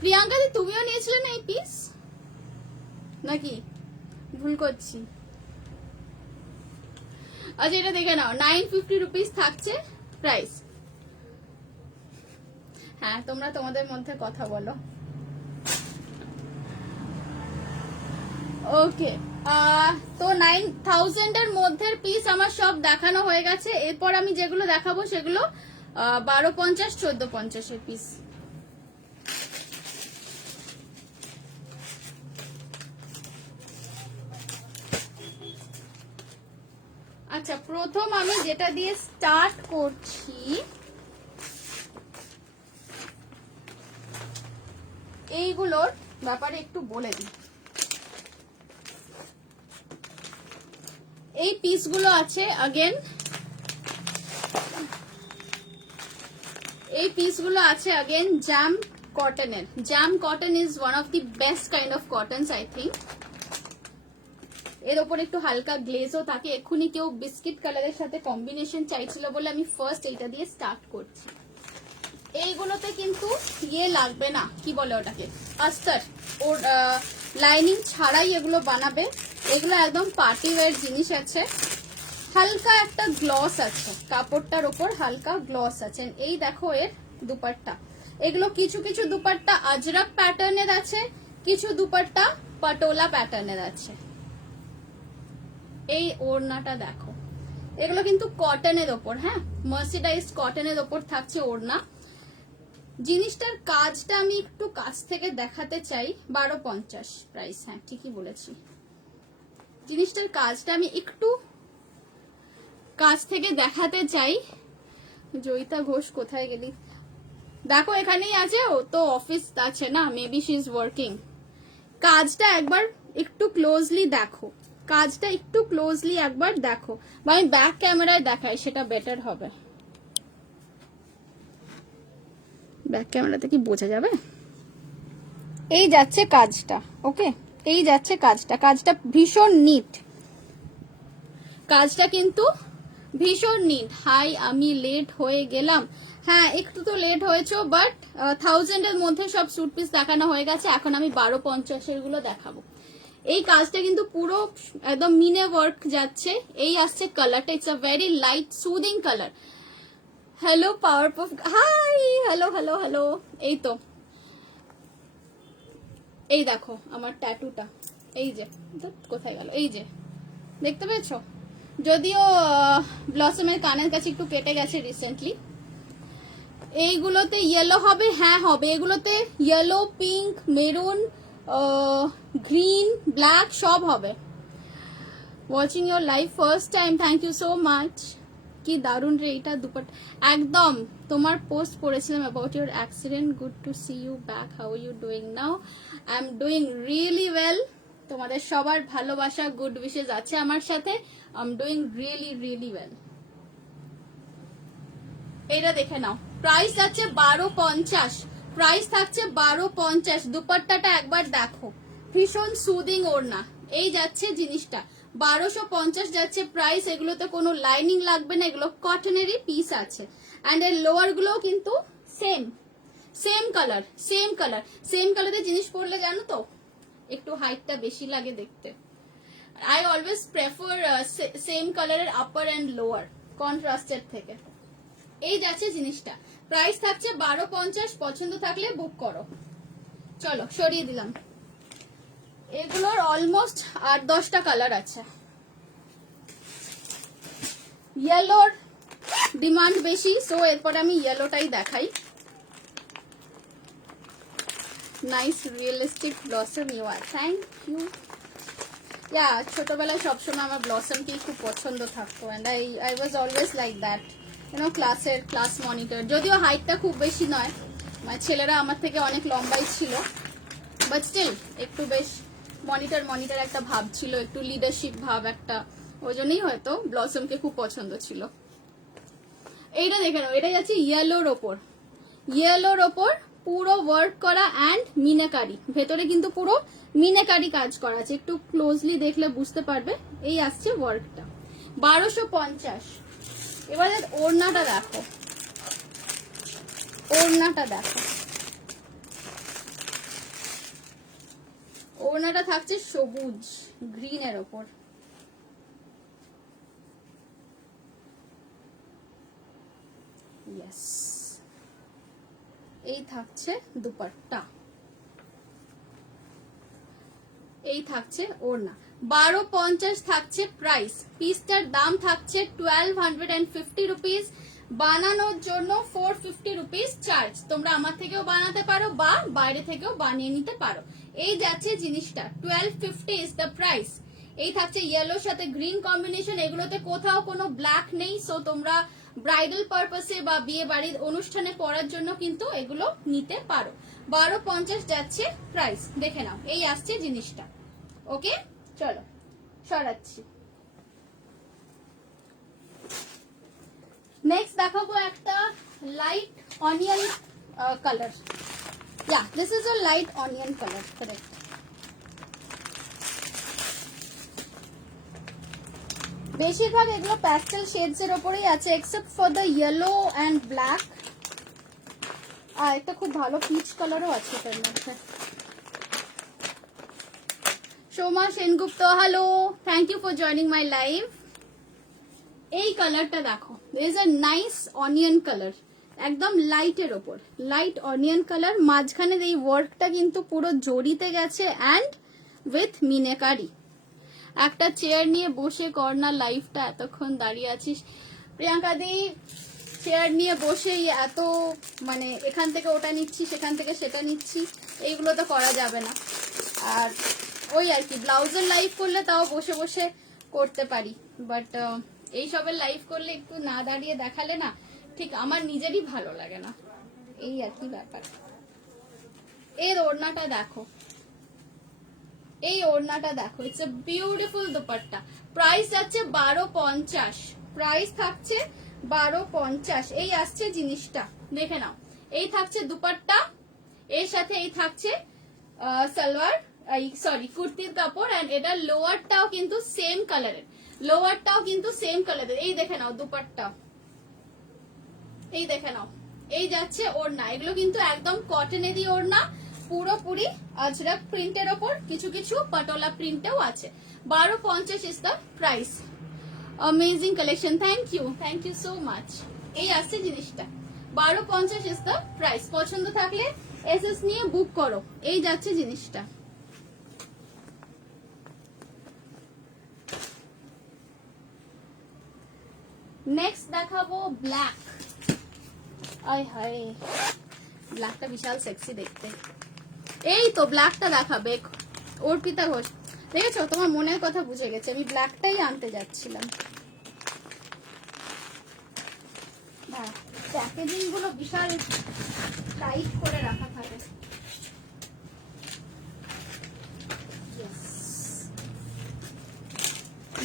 প্রিয়াঙ্কা দি তুমিও নিয়েছিলে না এই পিস, নাকি ভুল করছি? আচ্ছা এটা দেখে নাও, 950 রুপিস থাকছে প্রাইস। হ্যাঁ তোমরা তোমাদের মধ্যে কথা বলো। ওকে তো 9000 এর মধ্যে পিস আমার সব দেখানো হয়ে গেছে। এরপর আমি যেগুলো দেখাবো সেগুলো 1250 1450 এর পিস। আচ্ছা প্রথম আমি যেটা দিয়ে স্টার্ট করছি এইগুলোর ব্যাপারে একটু বলে দিই। এই পিসগুলো আছে अगेन, এই পিসগুলো আছে अगेन জাম কটনের। Jam cotton is one of the best kind of cottons I think. এর ওপর একটু হালকা গ্লেজও থাকে। এক্ষুনি কেউ বিস্কিট কালারের সাথে কম্বিনেশন চাইছিল বলে আমি ফার্স্ট এইটা দিয়ে স্টার্ট করছি। এইগুলোতে কিন্তু ইয়ে লাগবে না, কি বলে ওটাকে, আস্তর, ওর লাইনিং ছাড়াই এগুলো বানাবে। এগুলো একদম পার্টি ওয়্যার জিনিস আছে। হালকা একটা গ্লস আছে, কাপড়টার ওপর হালকা গ্লস আছে। এই দেখো এর দুপাট্টা, এগুলো কিছু কিছু দুপাট্টা আজরাক প্যাটার্নের আছে, কিছু দুপাট্টা পাটোলা প্যাটার্নের আছে। এই ওড়নাটা দেখো, এগুলো কিন্তু কটনের ওপর, হ্যাঁ মার্সিডাইজড কটনের ওপর থাকছে ওড়না। জিনিসটার কাজটা আমি একটু কাছ থেকে দেখাতে চাই। 1250 প্রাইস, হ্যাঁ ঠিকই বলেছি। জিনিসটার কাজটা আমি একটু কাছ থেকে দেখাতে চাই। জয়িতা ঘোষ কোথায় গেলি? দেখো এখানেই আছে, ও তো অফিস আছে না, মেবি শি ইজ ওয়ার্কিং। কাজটা একবার একটু ক্লোজলি দেখো, কাজটা একটু ক্লোজলি একবার দেখো, বা আমি ব্যাক ক্যামেরায় দেখাই সেটা বেটার হবে। ব্যাক ক্যামেরাতে কি বোঝা যাবে? এই যাচ্ছে কাজটা, ওকে এই যাচ্ছে কাজটা। কাজটা ভীষণ নিট, কাজটা কিন্তু ভীষণ নিট। হাই আমি লেট হয়ে গেলাম। হ্যাঁ একটু তো লেট হয়েছে, বাট 1000 এর মধ্যে সব স্যুট পিস দেখানো হয়ে গেছে। এখন আমি 1250 এর গুলো দেখাবো। এই কাজটা কিন্তু পুরো একদম মিনে ওয়ার্ক যাচ্ছে। এই আসছে কালারটা, it's a very light soothing colour. Hello Powerpuff, hi hello hello hello. এই তো এই দেখো আমার ট্যাটুটা, এই যে কোথায় গেল, এই যে দেখতে পেয়েছো? যদিও ব্লসমের কানের কাছে একটু কেটে গেছে রিসেন্টলি। এইগুলোতে ইয়েলো হবে, হ্যাঁ হবে। এগুলোতে yellow, pink, maroon, green, black সব হবে। Watching your live first time, thank you so much. কি দারুন রে এইটা দুপাট্টা, একদম তোমার পোস্ট করেছিলাম about your accident. Good to see you back, how you doing now? I am doing really well. তোমাদের সবার ভালোবাসা গুড উইশেস আছে আমার সাথে। I am doing really really well. এটা দেখে নাও, প্রাইস আছে 1250, প্রাইস থাকছে 1250। দুপাট্টাটা একবার দেখো, ভীষণ সুদিং ওড়না। এই যাচ্ছে জিনিসটা 1250 যাচ্ছে প্রাইস। এগুলোতে কোনো লাইনিং লাগবে না, এগুলো কটনেরই পিস আছে। অ্যান্ড এর লোয়ার গুলো কিন্তু same same colour, same colour, same কালারের জিনিস পরলে জানো তো একটু হাইটটা বেশি লাগে দেখতে। আই অলওয়েজ প্রেফার সেম কালারের আপার অ্যান্ড লোয়ার কন্ট্রাস্টের থেকে। এই যাচ্ছে জিনিসটা, প্রাইস থাকছে 1250। পছন্দ থাকলে বুক করো। চলো সরিয়ে দিলাম। এগুলোর অলমোস্ট 8-10টা কালার আছে। ইয়েলোর ডিমান্ড বেশি, সো এরপর আমি ইয়েলোটাই দেখাই। Nice realistic blossom you are, thank you. Yeah ছোটবেলায় সবসময় আমার ব্লসমকেই খুব পছন্দ থাকতো, and I was always like that, you know ক্লাসের ক্লাস মনিটর। যদিও হাইটটা খুব বেশি নয়, মানে ছেলেরা আমার থেকে অনেক লম্বাই ছিল, বাট স্টিল একটু বেশ মনিটর মনিটর একটা ভাব ছিল, একটু লিডারশিপ ভাব একটা, ওই জন্যই হয়তো ব্লসমকে খুব পছন্দ ছিল। এইটা দেখে নাও, এটা যাচ্ছে ইয়েলোর ওপর, ইয়েলোর ওপর পুরো ওয়ার্ক করা অ্যান্ড মিনাকারি। ভেতরে কিন্তু পুরো মিনাকারি কাজ করা আছে, একটু ক্লোজলি দেখলে বুঝতে পারবে। এই আসছে ওয়ার্কটা 1250। এবারে ওড়নাটা দেখো, ওড়নাটা দেখো, ওড়নাটা থাকছে সবুজ গ্রিনের ওপর। ইয়েস, এই থাকছে দুপাট্টা, এই থাকছে ওড়না। 1250 থাকছে প্রাইস, পিসটার দাম থাকছে 1250 রুপিস। বানানোর জন্য 450 রুপিস চার্জ। তোমরা আমার থেকেও বানাতে পারো বা বাইরে থেকেও বানিয়ে নিতে পারো। এই যাচ্ছে জিনিসটা 1250 ইজ দ্য প্রাইস। এই থাকছে ইয়েলোর সাথে গ্রিন কম্বিনেশন, এগুলোতে কোথাও কোনো ব্ল্যাক নেই, সো তোমরা ব্রাইডাল পারপাসে বা বিয়ে বাড়ির অনুষ্ঠানে পরার জন্য কিন্তু এগুলো নিতে পারো। 1250 যাচ্ছে প্রাইস, দেখে নাও। এই আসছে জিনিসটা। ওকে, চলো সরাচ্ছি। নেক্সট দেখাবো একটা light onion colour. Yeah, this is a light onion color, correct. বেশিরভাগ এগুলো প্যাস্টেল শেডস এর উপরেই আছে, except for the yellow and black. আর একটা খুব ভালো পিচ কালারও আছে এটার মধ্যে। Soma Sengupta, hello, thank you for joining my live. এই কালারটা দেখো, this is a nice onion colour, একদম লাইটের ওপর, লাইট অনিয়ন কালার। মাঝখানের এই ওয়ার্কটা কিন্তু পুরো জড়িতে গেছে অ্যান্ড উইথ মিনেকারি। একটা চেয়ার নিয়ে বসে কর না লাইভটা, এতক্ষণ দাঁড়িয়ে আছিস। প্রিয়াঙ্কা দি, চেয়ার নিয়ে বসে এত মানে এখান থেকে ওটা নিচ্ছি, সেখান থেকে সেটা নিচ্ছি, এইগুলো তো করা যাবে না। আর ওই আর কি, ব্লাউজের লাইভ করলে তাও বসে বসে করতে পারি, বাট এইসবের লাইভ করলে একটু না দাঁড়িয়ে দেখালে না ঠিক আমার নিজেরই ভালো লাগে না, এই আর কি ব্যাপার। এর ওড়নাটা দেখো, এই ওড়নাটা দেখো, it's a beautiful dupatta. Price যাচ্ছে 1250, প্রাইস থাকছে 1250। এই আসছে জিনিসটা, দেখে নাও। এই থাকছে দুপাট্টা, এর সাথে এই থাকছে সালোয়ার, সরি কুর্তির কাপড়, এন্ড এটা লোয়ারটাও কিন্তু সেম কালারের, লোয়ারটাও কিন্তু সেম কালারের। এই দেখে নাও দুপাট্টা, এই দেখে নাও। এই যাচ্ছে ওড়না, এগুলো কিন্তু একদম কটনেরই ওড়না, পুরোপুরি আজরাক প্রিন্টের ওপর, কিছু কিছু পাটোলা প্রিন্টেও আছে। 1250 is the price. Amazing collection, thank you so much. এই আসছে জিনিসটা, 1250 ইজ দ্য প্রাইস। পছন্দ থাকলে এসএস নিয়ে বুক করো। এই যাচ্ছে জিনিসটা। নেক্সট দেখাবো ব্ল্যাক। আয় হায়, ব্ল্যাকটা বিশাল সেক্সি দেখতে। এই তো ব্ল্যাকটা দেখাবে অর্পিতা ঘোষ। দেখেছো, তোমার মনের কথা বুঝে গেছে, আমি ব্ল্যাকটাই আনতে যাচ্ছিলাম। প্যাকেজিং গুলো বিশাল টাইট করে রাখা থাকে।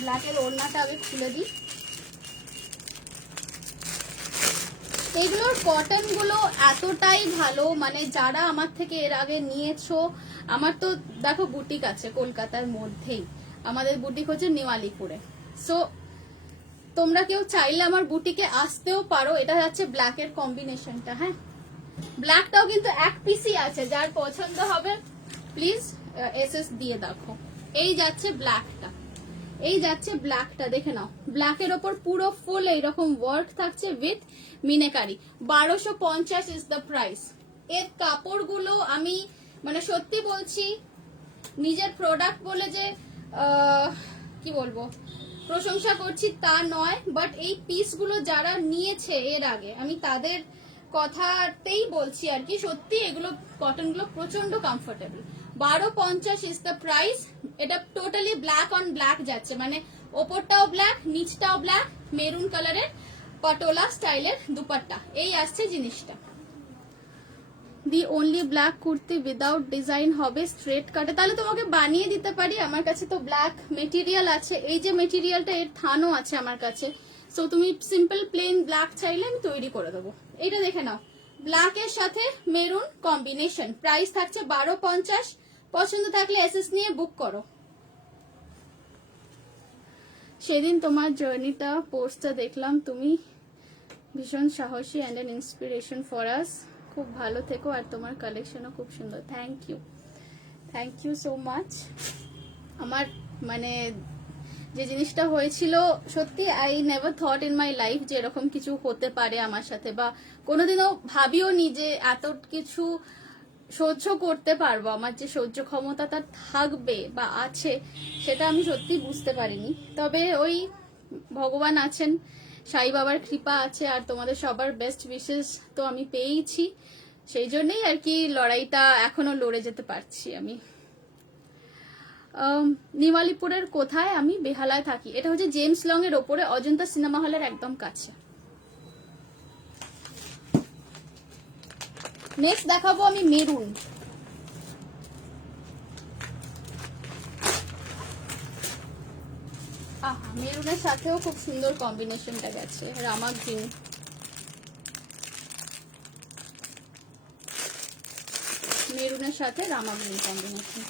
ব্ল্যাকের ওড়নাটা আগে খুলে দিই। এইগুলোর কটন গুলো এতটাই ভালো, মানে যারা আমার থেকে এর আগে নিয়েছো, আমার তো দেখো বুটিক আছে কলকাতার মধ্যেই, আমাদের বুটিক হচ্ছে নিউ আলিপুরে, সো তোমরা কেউ চাইলে আমার বুটিকে আসতেও পারো। এটা যাচ্ছে ব্ল্যাকের কম্বিনেশনটা, হ্যাঁ ব্ল্যাকটাও কিন্তু এক পিসই আছে, যার পছন্দ হবে প্লিজ এসএস দিয়ে দেখো। এই যাচ্ছে ব্ল্যাকটা, এই যাচ্ছে ব্ল্যাকটা, দেখে নাও। ব্ল্যাকের ওপর পুরো ফুল এইরকম ওয়ার্ক থাকছে with meenakari. 1250 is the price. এর কাপড়গুলো আমি মানে সত্যি বলছি, নিজের প্রোডাক্ট বলে যে কি বলবো প্রশংসা করছি তা নয়, বাট এই পিসগুলো যারা নিয়েছে এর আগে আমি তাদের কথাতেই বলছি আর কি, সত্যি এগুলো কটনগুলো প্রচন্ড কমফোর্টেবল। 1250 is the price. এটা টোটালি ব্ল্যাক অন ব্ল্যাক যাচ্ছে, মানে ওপরটাও ব্ল্যাক, নিচটাও ব্ল্যাক, মেরুন কালারের পটোলা স্টাইলের দুপাট্টা। এই আসছে জিনিসটা। The only black kurti without design হবে স্ট্রেট কাটে, তাহলে তোমাকে বানিয়ে দিতে পারি। আমার কাছে তো ব্ল্যাক মেটেরিয়াল আছে, এই যে মেটেরিয়ালটা এর থানও আছে আমার কাছে, সো তুমি সিম্পল প্লেন ব্ল্যাক চাইলে আমি তৈরি করে দেবো। এইটা দেখে নাও, ব্ল্যাকের সাথে মেরুন কম্বিনেশন। প্রাইস থাকছে 1250। পছন্দ থাকলে এসএস নিয়ে বুক করো। সেদিন তোমার জার্নিটা পোস্টটা দেখলাম, তুমি ভীষণ সাহসী and an inspiration for us. খুব ভালো থেকো, আর তোমার কালেকশনও খুব সুন্দর। Thank you so much. আমার মানে যে জিনিসটা হয়েছিল, সত্যি I never thought in my life যে এরকম কিছু হতে পারে আমার সাথে, বা কোনোদিনও ভাবিও নি যে এত কিছু সহ্য করতে পারবো। আমার যে সহ্য ক্ষমতাটা থাকবে বা আছে, সেটা আমি সত্যি বুঝতে পারিনি। তবে ওই ভগবান আছেন, সাই বাবার কৃপা আছে, আর তোমাদের সবার বেস্ট উইশেস তো আমি পেয়েছি। সেই জন্যই আর কি লড়াইটা এখনো লড়ে যেতে পারছি আমি। নিমালিপুরের কোথায়? আমি বেহালায় থাকি। এটা হচ্ছে জেমস লং এর ওপরে, অজন্তা সিনেমা হলের একদম কাছে। নেক্সট দেখাবো আমি মেরুন। আহা, মেরুনের সাথেও খুব সুন্দর কম্বিনেশনটা গেছে, রামা গ্রিন। মেরুনের সাথে রামা গ্রিন কম্বিনেশন।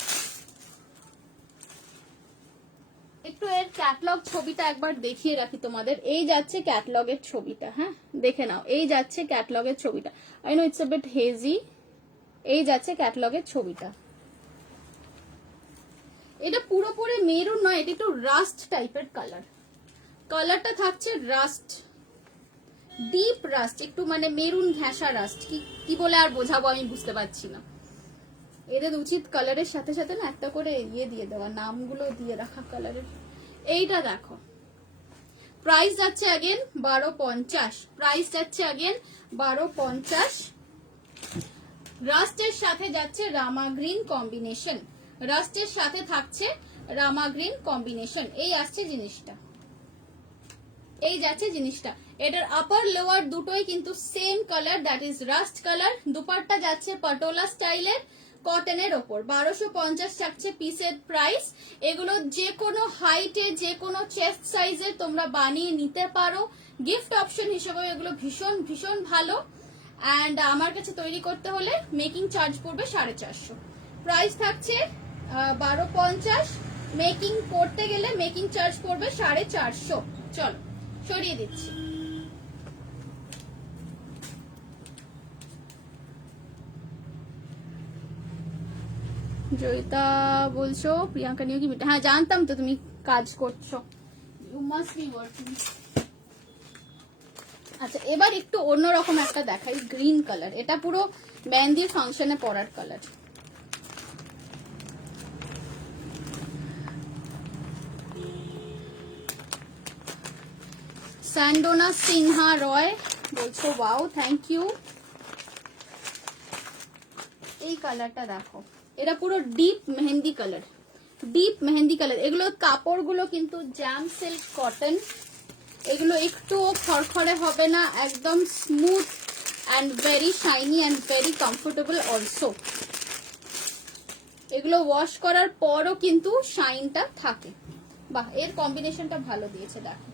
একটু এর ক্যাটলগ ছবিটা একবার দেখিয়ে রাখি তোমাদের। এই যাচ্ছে ক্যাটলগের ছবিটা, হ্যাঁ দেখে নাও। এই যাচ্ছে ক্যাটলগের ছবিটা। I know it's a bit hazy. এই যাচ্ছে ক্যাটলগের ছবিটা। এটা পুরোপুরি মেরুন নয়, এটা একটু রাস্ট টাইপের কালার। কালারটা থাকছে রাস্ট, ডিপ রাস্ট, একটু মানে মেরুন ঘেঁষা রাস্ট। কি বলে আর বোঝাবো আমি বুঝতে পারছি না। এদের উচিত কালারের সাথে সাথে না একটা করে ইয়ে দিয়ে দেওয়া, নামগুলো দিয়ে রাখা কালারের। এইটা দেখো, প্রাইস যাচ্ছে अगेन 1250। প্রাইস যাচ্ছে अगेन 1250। রাস্টের সাথে যাচ্ছে রামা গ্রিন কম্বিনেশন। রাস্টের সাথে থাকছে রামা গ্রিন কম্বিনেশন। এই আসছে জিনিসটা, এই যাচ্ছে জিনিসটা। এটার আপার লোয়ার দুটোই কিন্তু same colour, that is rushed colour. Dupatta যাচ্ছে পাটোলা স্টাইলের কটনের ওপর। 1250 থাকছে পিসের প্রাইস। এগুলো যে কোনো হাইটে, যে কোনো চেস্ট সাইজে তোমরা বানিয়ে নিতে পারো। গিফট অপশন হিসেবে এগুলো ভীষণ ভীষণ ভালো। অ্যান্ড আমার কাছে তৈরি করতে হলে মেকিং চার্জ পড়বে 450। প্রাইস থাকছে 1250। মেকিং করতে গেলে মেকিং চার্জ পড়বে 450। চলো সরিয়ে দিচ্ছি। জয়িতা বলছো প্রিয়াঙ্কা নিউ কি? হ্যাঁ জানতাম তো তুমি কাজ করছো, ইউ মাস্ট বি ওয়ার্কিং। আচ্ছা এবার একটু অন্যরকম একটা দেখাই, গ্রিন কালার। এটা পুরো মেহেন্দির ফাংশনে পরার কালার। স্যান্ডোনা সিনহা রয় বলছো ওয়াও, থ্যাংক ইউ। এই কালারটা দেখো, এটা পুরো deep mehendi colour, deep mehendi colour. এগুলো কাপড়গুলো কিন্তু জ্যাম সিল্ক কটন। এগুলো একটুও খড়খড়ে হবে না, একদম smooth and very shiny and very comfortable also. এগুলো ওয়াশ করার পরও কিন্তু শাইনটা থাকে। বাহ, এর কম্বিনেশনটা ভালো দিয়েছে দেখো।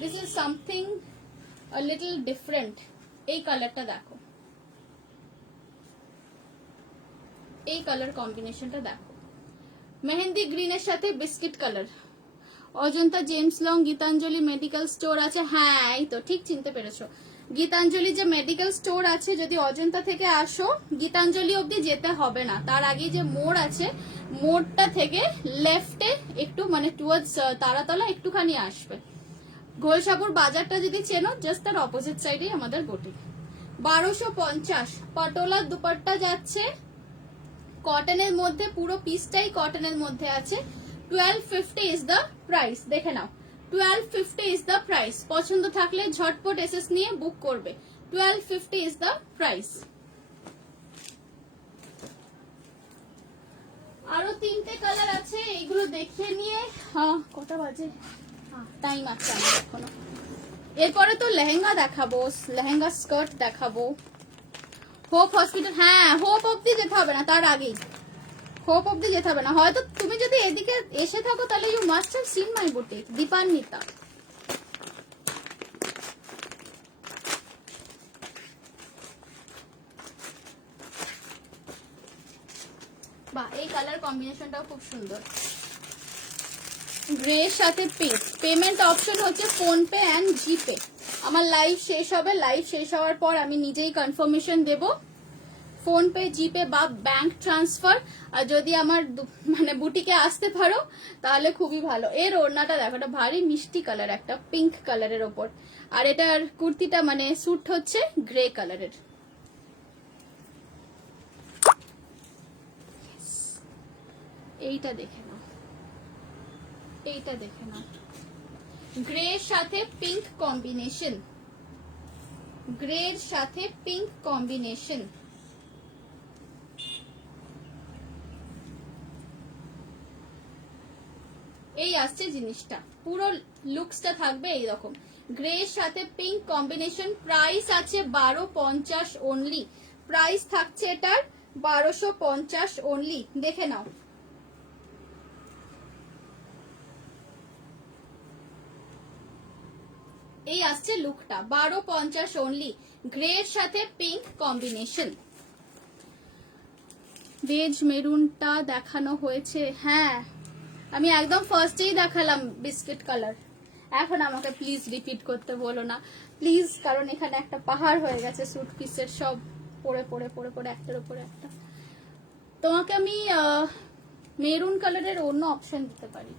This is something a little different. এই কালারটা দেখো, এই কালার কম্বিনেশনটা দেখো, মেহেন্দি গ্রিনের সাথে biscuit colour. Ajanta, James long, Gitanjali medical store আছে। হ্যাঁ এই তো ঠিক চিনতে পেরেছো। গীতাঞ্জলি যে মেডিকেল স্টোর আছে, যদি অজন্তা থেকে আসো গীতাঞ্জলি অবধি যেতে হবে না, তার আগে যে মোড় আছে, মোড়টা থেকে লেফটে একটু মানে টুয়ার্ডস তারাতলা একটুখানি আসবে। ঘোলসাপুর বাজারটা যদি চেনো, জাস্ট তার অপোজিট সাইডে আমাদের বুটিক। 1250। পটোলার দুপাট্টা যাচ্ছে কটনের মধ্যে, পুরো পিসটাই কটনের মধ্যে আছে। 1250 ইজ দ্য প্রাইস। দেখে নাও, 1250 ইজ দ্য প্রাইস। পছন্দ থাকলে ঝটপট এসএস নিয়ে বুক করবে। 1250 ইজ দ্য প্রাইস। আরো 3টে কালার আছে, এইগুলো দেখে নিয়ে কটা বাজে, টাইম আছে আমার এখনো। এরপরে তো লেহেঙ্গা দেখাবো, লেহেঙ্গা স্কার্ট দেখাবো। হোপ হসপিটাল, হ্যাঁ হোপ অব্দি যেতে হবে না, তার আগেই হোপ অব্দি যেতে হবে না। হয়তো তুমি যদি এদিকে এসে থাকো তাহলে you must have seen my boutique, Dipanwita. বাহ, এই কালার কম্বিনেশনটাও খুব সুন্দর, গ্রে এর সাথে পিঙ্ক। পেমেন্ট অপশন হচ্ছে ফোন পে অ্যান্ড জিপে। আমার লাইভ শেষ হবে, লাইভ শেষ হওয়ার পর আমি নিজেই কনফার্মেশন দেব, ফোন পে, জিপে বা ব্যাংক ট্রান্সফার। আর যদি আমার মানে বুটিকে আসতে পারো তাহলে খুবই ভালো। এর ওড়নাটা দেখো, এটা ভারী মিষ্টি কালার, একটা পিঙ্ক কালারের ওপর, আর এটার কুর্তিটা মানে স্যুট হচ্ছে গ্রে কালারের। এইটা দেখে নাও, এইটা দেখে নাও, গ্রের সাথে পিঙ্ক কম্বিনেশন, গ্রের সাথে পিঙ্ক কম্বিনেশন। এই আসছে জিনিসটা, পুরো লুকসটা থাকবে এইরকম, গ্রের সাথে পিঙ্ক কম্বিনেশন। প্রাইস আছে 1250 অনলি, প্রাইস থাকছে এটার 1250 অনলি, দেখে নাও। এই আসছে লুকটা 1250 অনলি, গ্রের সাথে পিঙ্ক কম্বিনেশন। বেজ মেরুনটা দেখানো হয়েছে, হ্যাঁ আমি একদম ফার্স্টেই দেখালাম বিস্কিট কালার। এখন আমাকে প্লিজ রিপিট করতে বলো না প্লিজ, কারণ এখানে একটা পাহাড় হয়ে গেছে স্যুট পিসের, সব পরে পরে পরে পরে একটার উপরে একটা। তোমাকে আমি মেরুন কালারের অন্য অপশন দিতে পারি।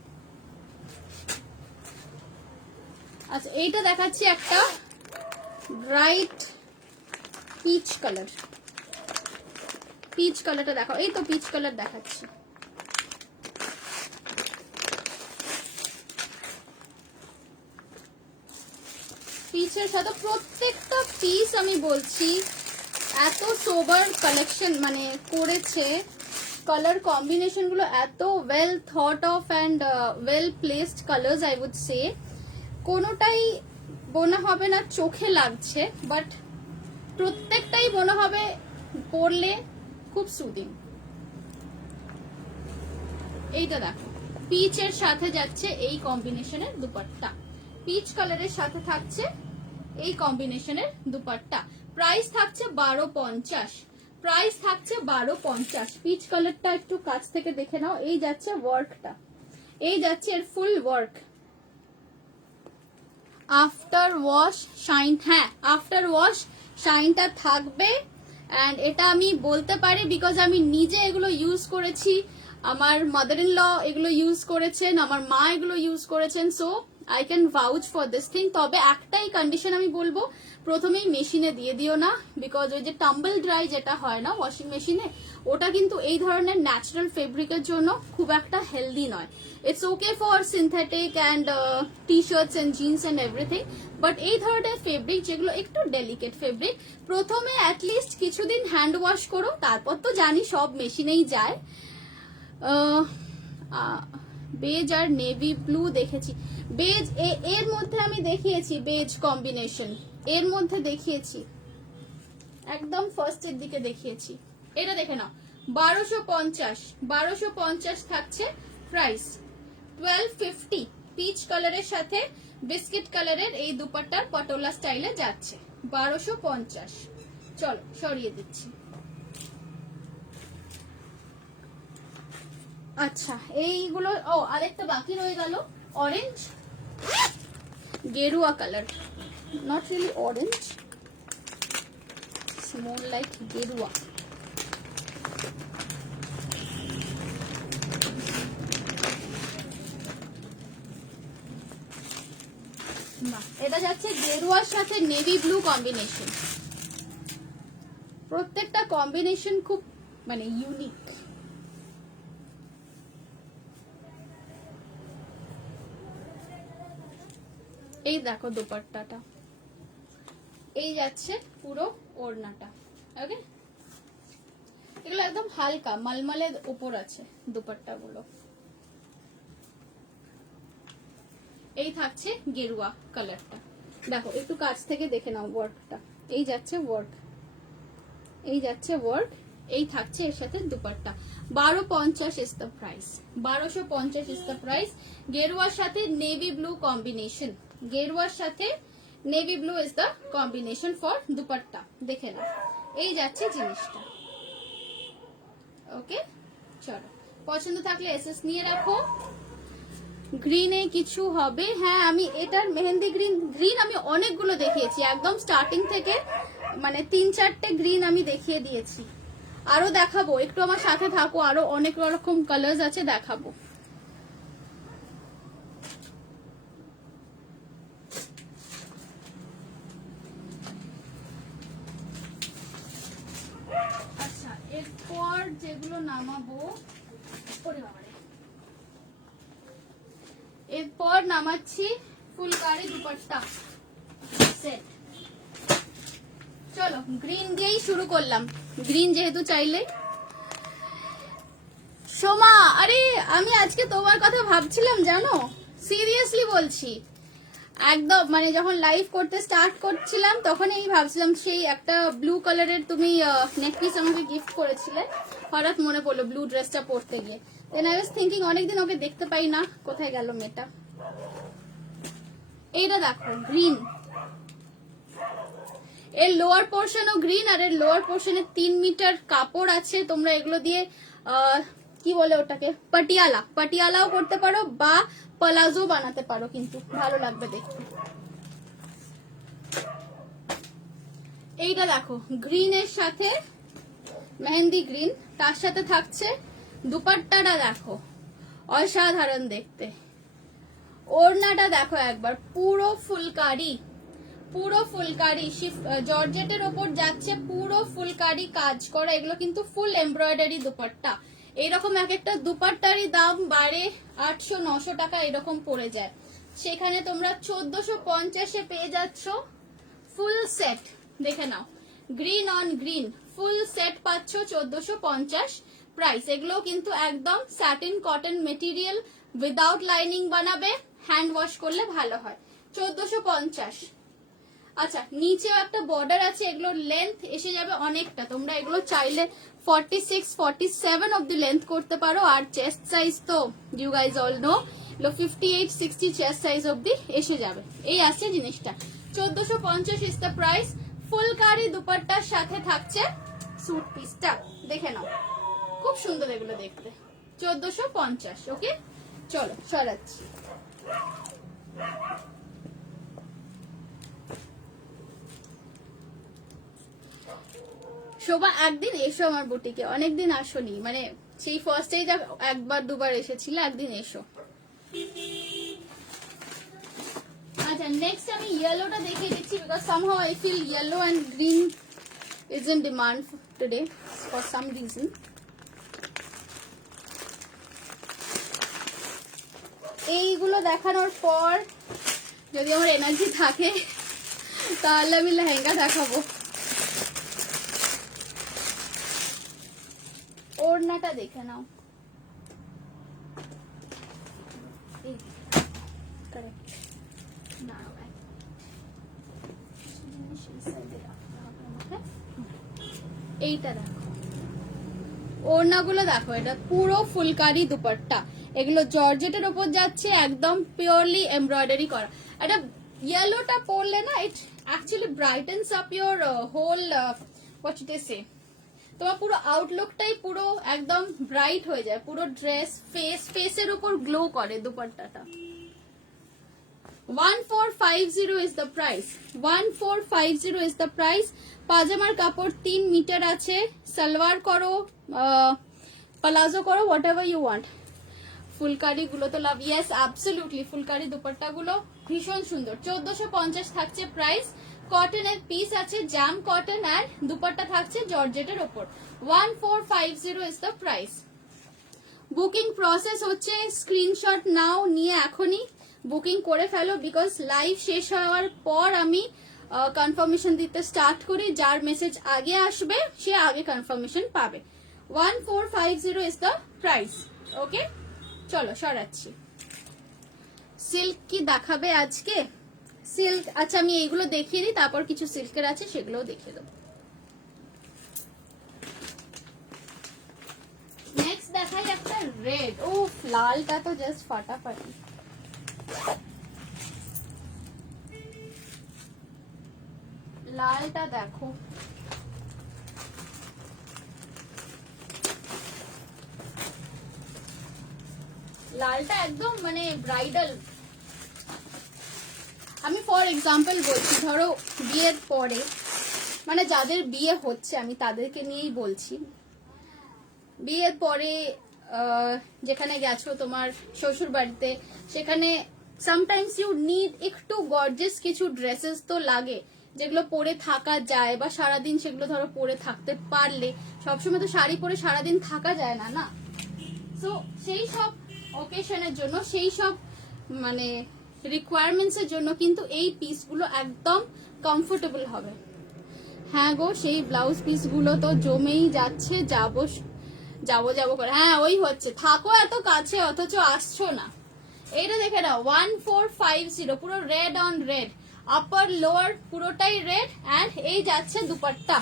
আচ্ছা এইটা দেখাচ্ছি একটা ব্রাইট পিচ কালার, পিচ কালারটা দেখো, এই তো পিচ কালার দেখাচ্ছি। পিচের সাথে প্রত্যেকটা পিস আমি বলছি এত সোবার কালেকশন মানে করেছে, কালার কম্বিনেশন গুলো এত well thought of and well placed colours I would say. কোনোটাই মনে হবে না চোখে লাগছে, বাট প্রত্যেকটাই মনে হবে পরলে খুব সুদিং। এইটা দেখো, পিচের সাথে যাচ্ছে এই কম্বিনেশনের দুপাট্টা, পিচ কালারের সাথে থাকছে এই কম্বিনেশনের দুপাট্টা। প্রাইস থাকছে 1250, প্রাইস থাকছে 1250। পিচ কালারটা একটু কাছ থেকে দেখে নাও, এই যাচ্ছে ওয়ার্কটা, এই যাচ্ছে এর ফুল ওয়ার্ক। আফটার ওয়াশ শাইন, হ্যাঁ আফটার ওয়াশ শাইনটা থাকবে। অ্যান্ড এটা আমি বলতে পারি বিকজ আমি নিজে এগুলো ইউজ করেছি, আমার মাদার ইন ল এগুলো ইউজ করেছেন, আমার মা এগুলো ইউজ করেছেন, so I can ভাউচ for this thing. তবে একটাই কন্ডিশন আমি বলবো, প্রথমেই মেশিনে দিয়ে দিও না, বিকজ ওই যে টাম্বল ড্রাই যেটা হয় না ওয়াশিং মেশিনে, ওটা কিন্তু এই ধরনের ন্যাচারাল ফেব্রিকের জন্য খুব একটা হেলদি নয়। It's okay for synthetic and T shorts and jeans and everything, but এই ধরনের ফেব্রিক যেগুলো একটু ডেলিকেট ফেব্রিক, প্রথমে অ্যাটলিস্ট কিছুদিন হ্যান্ড ওয়াশ করো, তারপর তো জানি সব মেশিনেই যায়। বেজ আর নেভি ব্লু দেখেছি, বেজ এর মধ্যে আমি দেখিয়েছি, বেজ কম্বিনেশন এর মধ্যে দেখিয়েছি, একদম ফার্স্টের দিকে দেখিয়েছি। এটা দেখে নাও 1250, 1250 থাকছে প্রাইস। 1250 পিচ কালারের সাথে বিস্কিট কালারের এই দুপাট্টার পটোলা স্টাইলে যাচ্ছে 1250। চলো সরিয়ে দিচ্ছি। আচ্ছা এইগুলো, ও আরেকটা বাকি রয়ে গেল, অরেঞ্জ গেরুয়া colour, not really orange, more like গেরুয়া। এটা যাচ্ছে গেরুয়ার সাথে নেভি ব্লু কম্বিনেশন, প্রত্যেকটা কম্বিনেশন খুব মানে ইউনিক। এই দেখো দুপাট্টাটা, এই যাচ্ছে পুরো ওড়নাটা, ওকে। এগুলো একদম হালকা মালমালের উপর আছে দুপাট্টা গুলো। এই থাকছে গেরুয়া কালারটা, দেখো একটু কাছ থেকে দেখে নাও ওয়ার্কটা, এই যাচ্ছে ওয়ার্ক, এই যাচ্ছে ওয়ার্ক, এই থাকছে এর সাথে dupatta. 1250 is the price, 1250 is the price. গেরুয়ার সাথে নেভি ব্লু কম্বিনেশন, গেরুয়ার সাথে navy blue is the combination for dupatta, দেখে নাও। এই যাচ্ছে জিনিসটা, ওকে। চলো পছন্দ থাকলে এসএস নিয়ে রাখো। গ্রিনে কিছু হবে? হ্যাঁ, আমি এটার মেহেন্দি গ্রিন আমি অনেকগুলো দেখিয়েছি, একদম স্টার্টিং থেকে মানে 3-4টে গ্রিন আমি দেখিয়ে দিয়েছি। আরো দেখাবো, একটু আমার সাথে থাকো, আরো অনেক রকম কালার্স আছে, দেখাবো। আচ্ছা, এরপর যেগুলো নামাবো, এরপর নামাচ্ছি ফুলকারি দুপাট্টা সেট। চলো গ্রিন দিয়েই শুরু করলাম, গ্রিন যেহেতু চাইলে। সোমা, আরে আমি আজকে তোমার কথা ভাবছিলাম জানো, সিরিয়াসলি বলছি। একদম মানে যখন লাইভ করতে স্টার্ট করছিলাম তখন এই ভাবছিলাম, সেই একটা ব্লু কালারের তুমি নেকপিস আমাকে গিফট করেছিলে, হঠাৎ মনে পড়লো ব্লু ড্রেসটা পরতে গিয়ে। দেন আই ওয়াজ থিঙ্কিং অনেকদিন ওকে দেখতে পাই না, কোথায় গেল মেয়েটা। এইটা দেখো গ্রিন, এর লোয়ার পোর্শনও গ্রিন, আর এর লোয়ার পোর্শনে 3 মিটার কাপড় আছে। তোমরা এগুলো দিয়ে কি বলে ওটাকে, পাটিয়ালাও করতে পারো বা প্লাজো বানাতে পারো, কিন্তু ভালো লাগবে দেখতে। এইটা দেখো গ্রিনের সাথে মেহেন্দি গ্রিন, তার সাথে থাকছে দুপাট্টাটা দেখো অসাধারণ দেখতে। ওড়নাটা দেখো একবার, পুরো ফুলকারি জর্জেটের ওপর যাচ্ছে, পুরো ফুলকারি কাজ করা। এগুলো কিন্তু ফুল এমব্রয়ডারি দুপাট্টা। এইরকম এক একটা দুপাট্টারই দাম বাড়ে 800-900 টাকা এরকম পড়ে যায়, সেখানে তোমরা 1450-এ পেয়ে যাচ্ছ ফুল সেট। দেখে নাও, green on green full set পাচ্ছ 1450 প্রাইস। এগুলো কিন্তু একদম satin cotton material, without lining বানাবে, হ্যান্ড ওয়াশ করলে ভালো হয়, 1450। আচ্ছা, নিচেও একটা বর্ডার আছে, এগুলোর লেন্থ এসে যাবে অনেকটা, তোমরা এগুলো চাইলে 46-47 অব্দি লেন্থ করতে পারো। আর চেস্ট সাইজ তো you guys all know, 58-60 chest size অব্দি এসে যাবে। এই আসছে জিনিসটা, 1450 ইজ দ্য প্রাইস। ফুলকারি দুপাট্টার সাথে থাকছে স্যুট পিসটা, দেখে নাও খুব সুন্দর এগুলো দেখতে, 1450। ওকে চলো সরাচ্ছি। শোভা একদিন এসো আমার বুটিকে, অনেকদিন আসোনি, মানে সেই ফার্স্টেই যা একবার দুবার এসেছিল, একদিন এসো। আচ্ছা, নেক্সট আমি ইয়েলোটা দেখিয়ে দিচ্ছি, because somehow I feel yellow and green is in demand today for some reason. এইগুলো দেখানোর পর যদি আমার এনার্জি থাকে তাহলে আমি লেহেঙ্গা দেখাবো। ওড়নাটা দেখে নাও, এইটা দেখো, ওড়নাগুলো দেখো, এটা পুরো ফুলকারি দুপাট্টা, এগুলো জর্জেটের উপর যাচ্ছে, একদম পিওরলি এমব্রয়ডারি করা। এটা ইয়েলোটা পরলে না, it actually brightens up your whole what should I say, তোমার পুরো আউটলুকটাই পুরো একদম ব্রাইট হয়ে যায়, পুরো ড্রেস ফেসের উপর গ্লো করে দুপাট্টাটা। 1450 is the price, 1450 is the price। পাজামার কাপড় 3 মিটার আছে, সালোয়ার করো প্লাজো করো, whatever you want. Phulkari গুলো তো love, yes absolutely, phulkari dupatta গুলো ভীষণ সুন্দর। 1450 থাকছে প্রাইস। কটনের পিস আছে, জাম কটন, আর দুপাট্টা থাকছে জর্জেটের ওপর। 1450 is the price। Booking process হচ্ছে, স্ক্রিনশট নাও, নিয়ে এখনই বুকিং করে ফেলো, বিকজ লাইভ শেষ হওয়ার পর আমি কনফার্মেশন দিতে স্টার্ট করি, যার মেসেজ আগে আসবে সে আগে কনফার্মেশন পাবে। 1450 is the price। ওকে চলো সরাচ্ছি। সিল্ক কি দেখাবে আজকে? সিল্ক, আচ্ছা আমি এইগুলো দেখিয়ে দিই, তারপর কিছু সিল্কের আছে সেগুলোও দেখিয়ে দেবো। নেক্সট দেখাই একটা রেড, ও লালটা তো জাস্ট ফাটাফাটি। লালটা দেখো, লালটা একদম মানে ব্রাইডাল। আমি ফর এক্সাম্পল বলছি, ধরো বিয়ের পরে, মানে যাদের বিয়ে হচ্ছে আমি তাদেরকে নিয়েই বলছি, বিয়ের পরে যেখানে গেছো তোমার শ্বশুর বাড়িতে, সেখানে সামটাইমস ইউ নিড একটু গর্জিয়াস কিছু ড্রেসেস তো লাগে, যেগুলো পরে থাকা যায়, বা সারাদিন সেগুলো ধরো পরে থাকতে পারলে। সবসময় তো শাড়ি পরে সারাদিন থাকা যায় না, না? সো সেই সব অকেশনের জন্য, সেই সব মানে রিকোয়ারমেন্টস এর জন্য কিন্তু এই পিসগুলো একদম কমফোর্টেবল হবে। হ্যাঁ গো, সেই ব্লাউজ পিসগুলো তো জমেই যাচ্ছে, যাবো যাবো করে। হ্যাঁ ওই হচ্ছে, থাকো এত কাছে অথচ আসছো না। এইটা দেখে নাও, 1450, পুরো red on red, upper lower পুরোটাই রেড। অ্যান্ড এই যাচ্ছে দুপাট্টা,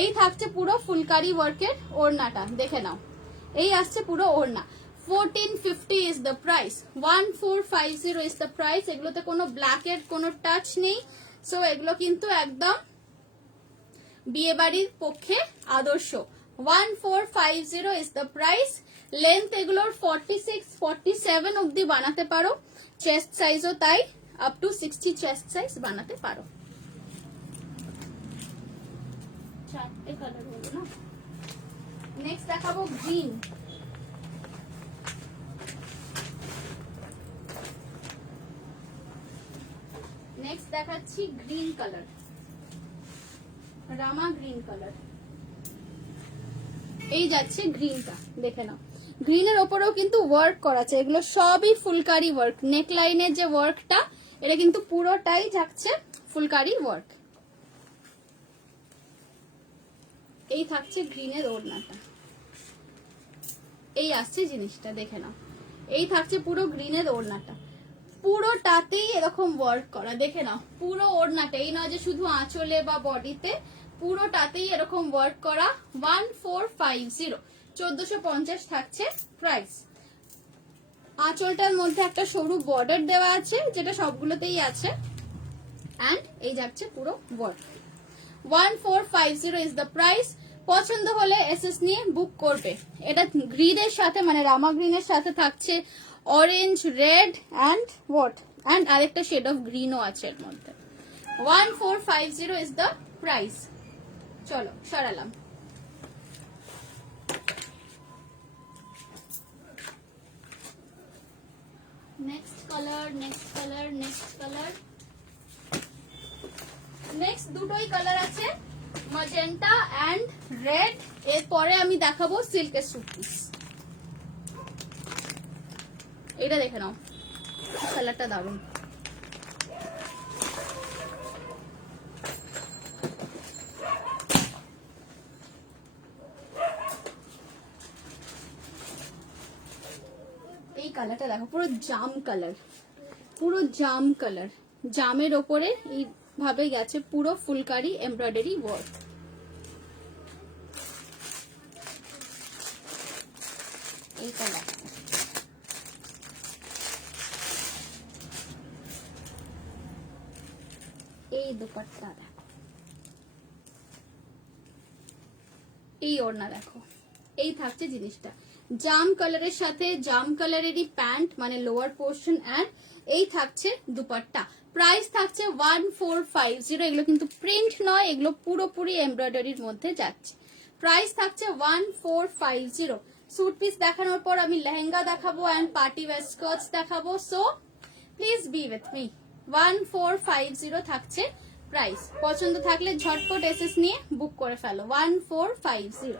এই থাকছে পুরো ফুলকারি ওয়ার্কের ওড়নাটা, দেখে নাও, এই আসছে পুরো ওড়না। 1450 is the price, 1450 is the price. এগুলোতে কোনো ব্ল্যাকের কোনো টাচ নেই, সো এগুলো কিন্তু একদম বিয়ে বাড়ির পক্ষে আদর্শ। 1450 ইজ দ্য প্রাইস। লেন্থ এগুলোর 46 47 অব্দি বানাতে পারো, চেস্ট সাইজও তাই, আপ টু 60 চেস্ট সাইজ বানাতে পারো। চারটে কালার হলো না। নেক্সট দেখাবো গ্রিন। নেক্সট দেখাচ্ছি গ্রিন কালার, রামা গ্রিন কালার। এই যাচ্ছে গ্রিনটা, দেখে নাও। গ্রিনের ওপরেও কিন্তু ওয়ার্ক করা আছে, এগুলো সবই ফুলকারি ওয়ার্ক। নেক লাইনের যে ওয়ার্কটা, এটা কিন্তু পুরোটাই যাচ্ছে ফুলকারি ওয়ার্ক। এই থাকছে গ্রিনের ওড়নাটা, এই আসছে জিনিসটা, দেখে নাও। এই থাকছে পুরো গ্রিনের ওড়নাটা, পুরোটাতেই এরকম ওয়ার্ক করা, দেখে নাও। পুরো ওড়নাটা, এই নয় যে শুধু আঁচলে বা বডিতে, পুরোটাতেই এরকম ওয়ার্ক করা। 1450, 1450 থাকছে প্রাইস। আঁচলটার মধ্যে একটা সরু বর্ডার দেওয়া আছে, যেটা সবগুলোতেই আছে। অ্যান্ড এই যাচ্ছে পুরো ওয়ার্ক। 1450 is the price. পছন্দ হলে এসএস নিয়ে বুক করবে। এটা গ্রিনের সাথে, মানে রামা গ্রিনের সাথে থাকছে orange, red and what, and আরেকটা শেড অফ গ্রিনও আছে এর মধ্যে। 1450 ইজ দ্য প্রাইস। চলো সরালাম। Next colour, next colour, next colour. Next দুটোই কালার আছে, ম্যাজেন্টা অ্যান্ড রেড। এরপরে আমি দেখাবো সিল্কের স্যুট পিস। এটা দেখে নাও, কালারটা দারুণ। এই কালারটা দেখো, পুরো জাম কালার, পুরো জাম কালার। জামের ওপরে এইভাবে গেছে পুরো ফুলকারি এমব্রয়ডারি ওয়ার্ক। এই কালার, এই দুপাট্টা দেখো, এই ওড়না দেখো। এই থাকছে জিনিসটা, জাম কালারের সাথে জাম কালারেরই প্যান্ট, মানে লোয়ার পোর্শন, অ্যান্ড এই থাকছে দুপাট্টা। প্রাইস থাকছে 1450। এগুলো কিন্তু প্রিন্ট নয়, এগুলো পুরোপুরি এমব্রয়ডারির মধ্যে যাচ্ছে। প্রাইস থাকছে 1450। স্যুট পিস দেখানোর পর আমি লেহেঙ্গা দেখাবো অ্যান্ড পার্টি ওয়্যার স্কার্টস দেখাবো, so please be with me. 1450 থাকছে প্রাইস। পছন্দ থাকলে ঝটপট এসএস নিয়ে বুক করে ফেলো। 1450।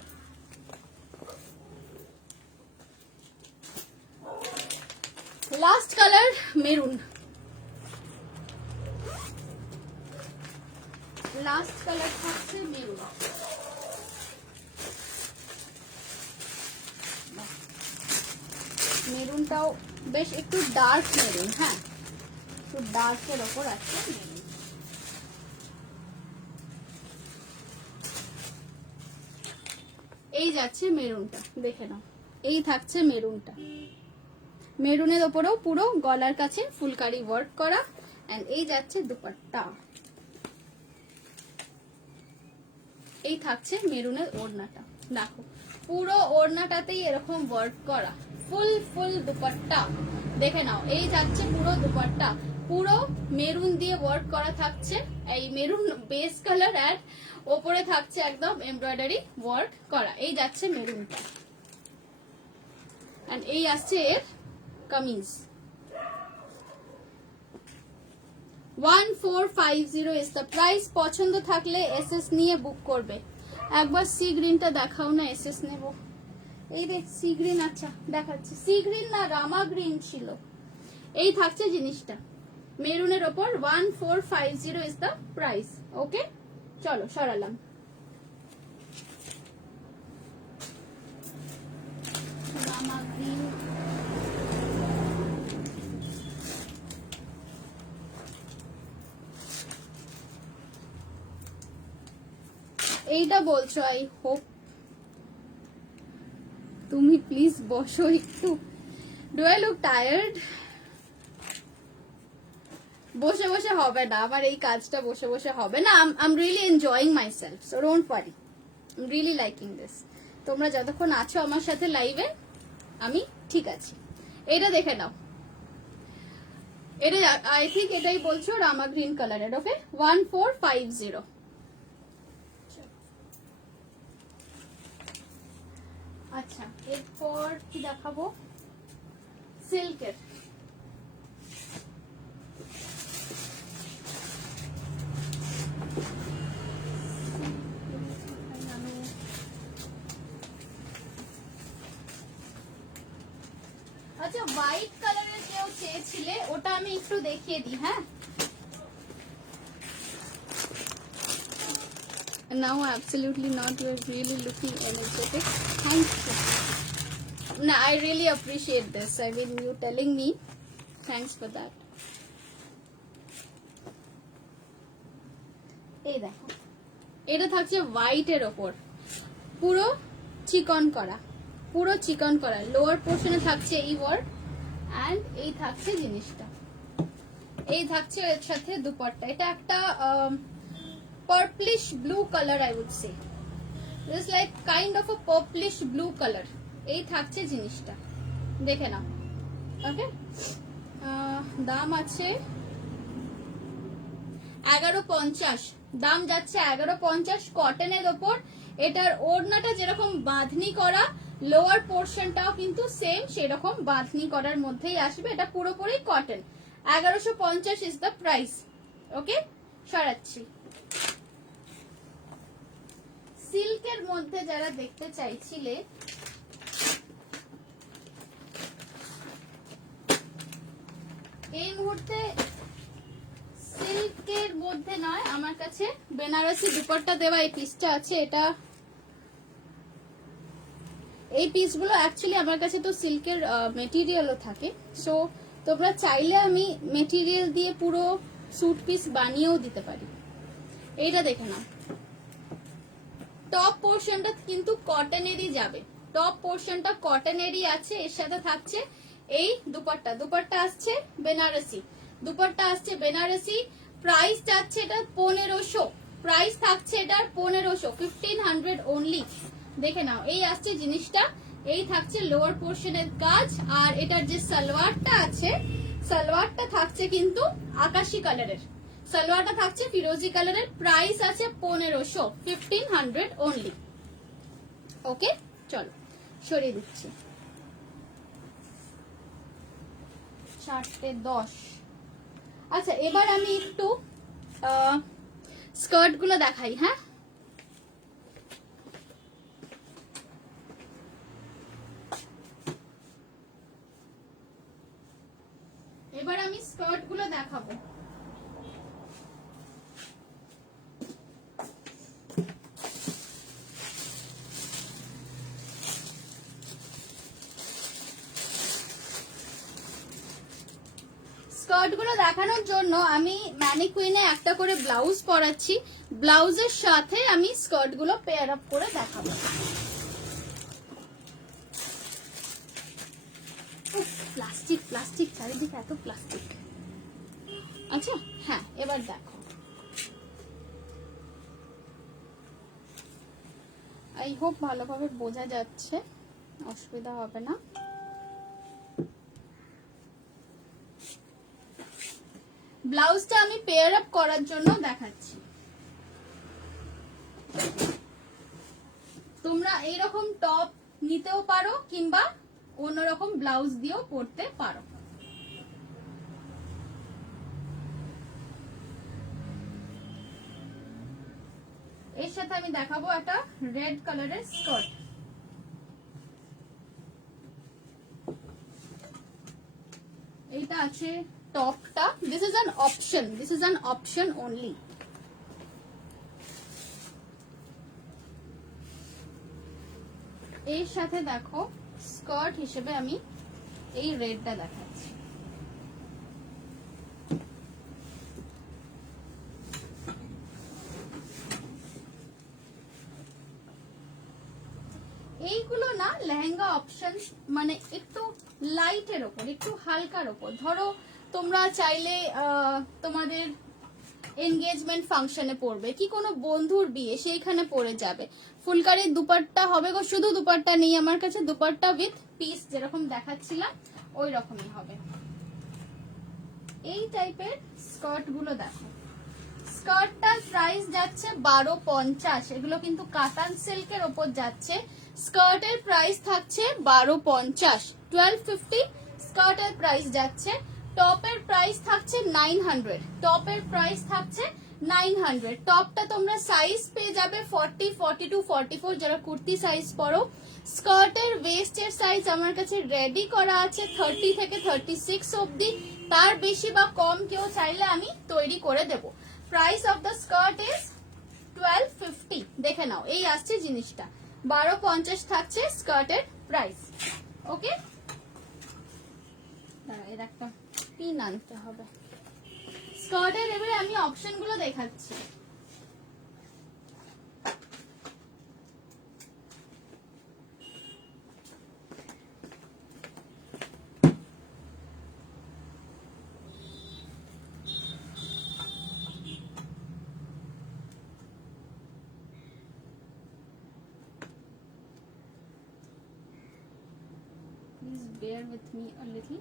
Last colour maroon, last colour থাকছে মেরুন। মেরুনটাও বেশ একটু ডার্ক মেরুন, হ্যাঁ একটু ডার্কের ওপর আছে মেরুন। এই যাচ্ছে মেরুনটা, দেখে নাও। এই থাকছে মেরুনটা, মেরুনের ওপরেও পুরো গলার কাছে ফুলকারি ওয়ার্ক করা। এন্ড এই যাচ্ছে দুপাট্টা, এই থাকছে মেরুনের ওড়নাটা। দেখো পুরো ওড়নাটাতেই এরকম ওয়ার্ক করা, ফুল ফুল দুপাট্টা দেখে নাও। এই যাচ্ছে পুরো দুপাট্টা, পুরো মেরুন দিয়ে ওয়ার্ক করা থাকছে, এই মেরুন বেস কালার আর ওপরে থাকছে একদম এমব্রয়ডারি ওয়ার্ক করা। এই যাচ্ছে মেরুনটা, এন্ড এই আসছে এর কামিজ। 1450 is the price. পছন্দ থাকলে এসএস নিয়ে বুক করবে। একবার সি গ্রিনটা দেখাও না, এসএস নেব। এই দেখ সি গ্রিন, আচ্ছা দেখাচ্ছি। সি গ্রিন না রামা গ্রিন ছিল। এই থাকছে জিনিসটা মেরুনের ওপর। 1450 ইজ দ্য প্রাইস। ওকে চলো সরালাম। রামা গ্রিন, এইটা বলছো। আই হোপ তুমি প্লিজ বসো একটু। Do I look tired? বসে বসে হবে না আমার এই কাজটা, বসে বসে হবে না। I am really enjoying my self, so don't worry. I am really liking this. তোমরা যতক্ষণ আছো আমার সাথে লাইভে আমি ঠিক আছি। এটা দেখে নাও, এটা আই থিঙ্ক এটাই বলছো রামা গ্রিন কালারের। ওকে 1450। আচ্ছা এরপর কি দেখাবো? সিল্কের। আচ্ছা হোয়াইট কালারের কেউ চেয়েছিলে, ওটা আমি একটু দেখিয়ে দিই। হ্যাঁ, now absolutely not, you are really looking energetic, thank you. No, I really appreciate this, I mean you telling me, thanks for that. এই দেখো এটা থাকছে হোয়াইট এর ওপর, পুরো চিকন করা, পুরো চিকন করা। লোয়ার পোর্শনে থাকছে এই ওয়ার্ক, এন্ড এই থাকছে জিনিসটা, এই থাকছে এর সাথে দুপাট্টা। এটা একটা purplish blue color, I would say this is like kind of a purplish blue color। এই থাকছে জিনিসটা, দেখে নাও। ওকে দাম আছে 1150, দাম যাচ্ছে 1150 কটনের ওপর। এটার ওড়নাটা যেরকম বাঁধনি করা, লোয়ার পোর্শনটাও কিন্তু সেম সেরকম বাঁধনি করার মধ্যেই আসবে। এটা পুরোপুরি cotton. 1150 is the price. Okay সরাচ্ছি। সিল্কের মধ্যে যারা দেখতে চাইছিলে, এই মুহূর্তে সিল্কের মধ্যে নয়, আমার কাছে বেনারসি দুপাট্টা দেওয়া এই পিসটা আছে। এটা এই পিসগুলো অ্যাকচুয়ালি আমার কাছে তো সিল্কের মেটেরিয়ালও থাকে, সো তোমরা চাইলে আমি মেটেরিয়াল দিয়ে পুরো স্যুট পিস বানিয়েও দিতে পারি। এইটা দেখে নাও, টপ পোর্শনটা কিন্তু কটনেরই যাবে, টপ পোর্শনটা কটনেরই আছে। এর সাথে থাকছে এই দুপাট্টা, দুপাট্টা আসছে বেনারসি, দুপাট্টা আসছে বেনারসি। প্রাইস যাচ্ছে এটা 1500, প্রাইস থাকছে এটার 1500, 1500 অনলি। দেখে নাও এই আসছে জিনিসটা, এই থাকছে লোয়ার পোর্শনের কাজ। আর এটার যে সালোয়ারটা আছে, সালোয়ারটা থাকছে কিন্তু আকাশি কালারের, সালোয়ারটা থাকছে ফিরোজি কালারের। প্রাইস আছে 1500, 1500 অনলি। ওকে চলো সরিয়ে দিচ্ছি। 4:10। আচ্ছা এবার আমি একটু স্কার্ট গুলো দেখাই। হ্যাঁ এবার আমি স্কার্ট গুলো দেখাবো। স্কার্ট গুলো দেখানোর জন্য আমি ম্যানিকুইনে একটা করে ব্লাউজ পরাচ্ছি, ব্লাউজের সাথে আমি স্কার্ট গুলো পেয়ার আপ করে দেখাবো। প্লাস্টিক প্লাস্টিক চারিদিকে এত প্লাস্টিক। আচ্ছা হ্যাঁ এবার দেখো, আই হোপ ভালোভাবে বোঝা যাচ্ছে, অসুবিধা হবে না। ব্লাউজটা আমি পেয়ার আপ করার জন্য দেখাচ্ছি। তোমরা এইরকম টপ নিতেও পারো কিংবা অন্যরকম ব্লাউজ দিয়েও পরতে পারো। এর সাথে আমি দেখাবো একটা রেড কালারের স্কার্ট। এইটা আছে টপটা। This is an option, this is an option only. এর সাথে দেখো স্কার্ট হিসেবে আমি এই রেডটা দেখাচ্ছি। এইগুলো না লেহেঙ্গা অপশন, মানে একটু লাইটের ওপর, একটু হালকার ওপর। ধরো তোমরা চাইলে তোমাদের এনগেজমেন্ট ফাংশনে পড়বে কি কোনো বন্ধুর বিয়ে, সেইখানে পরে যাবে। ফুলকারির দুপাট্টা হবে গো, শুধু দুপাট্টা নেই আমার কাছে, দুপাট্টা উইথ পিস যেরকম দেখাচ্ছিলাম ওই রকমই হবে। এই টাইপের স্কার্ট গুলো দেখো, স্কার্টটার প্রাইস যাচ্ছে 1250। এগুলো কিন্তু কাতান সিল্কের ওপর যাচ্ছে। স্কার্টের প্রাইস থাকছে 1250, 1250 স্কার্টের প্রাইস যাচ্ছে। টপের প্রাইস থাকছে 900, টপের প্রাইস থাকছে 900। টপটা তোমরা সাইজ পেয়ে যাবে 40, 42, 44 যারা কুর্তি সাইজ পরো। স্কার্টের ওয়েস্টের সাইজ আমার কাছে রেডি করা আছে 30 থেকে 36 অবধি। তার বেশি বা কম কেউ চাইলে আমি তৈরি করে দেব। Price of the skirt is 1250। দেখে নাও, এই আসছে জিনিসটা 1250 থাকছে স্কার্টের প্রাইস। ওকে, এর একটা পিন আনতে হবে। স্কার্টের এবারে আমি অপশন গুলো দেখাচ্ছি। Please bear with me a little.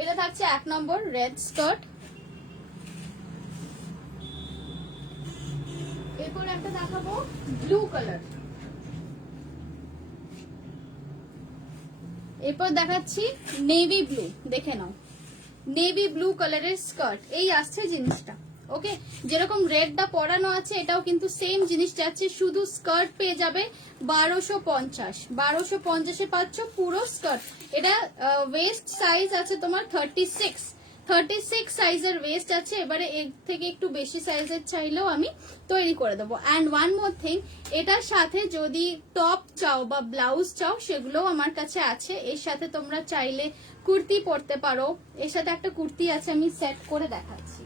এটা থাকছে 1 নম্বর রেড স্কার্ট। এরপর একটা দেখাবো ব্লু কালার। এরপর দেখাচ্ছি নেভি ব্লু। দেখে নাও, নেভি ব্লু কালারের স্কার্ট। এই আসছে জিনিসটা। ওকে, যেরকম রেডটা পরানো আছে এটাও কিন্তু সেম জিনিস যাচ্ছে, শুধু স্কার্ট পেয়ে যাবে 1250। 1250-এ পাচ্ছ পুরো স্কার্ট। এটা ওয়েস্ট সাইজ আছে তোমার 36, 36 সাইজের ওয়েস্ট আছে। এবারে এর থেকে একটু বেশি সাইজের চাইলেও আমি তৈরি করে দেবো। অ্যান্ড ওয়ান মোর থিং, এটার সাথে যদি টপ চাও বা ব্লাউজ চাও সেগুলোও আমার কাছে আছে। এর সাথে তোমরা চাইলে কুর্তি পরতে পারো। এর সাথে একটা কুর্তি আছে, আমি সেট করে দেখাচ্ছি।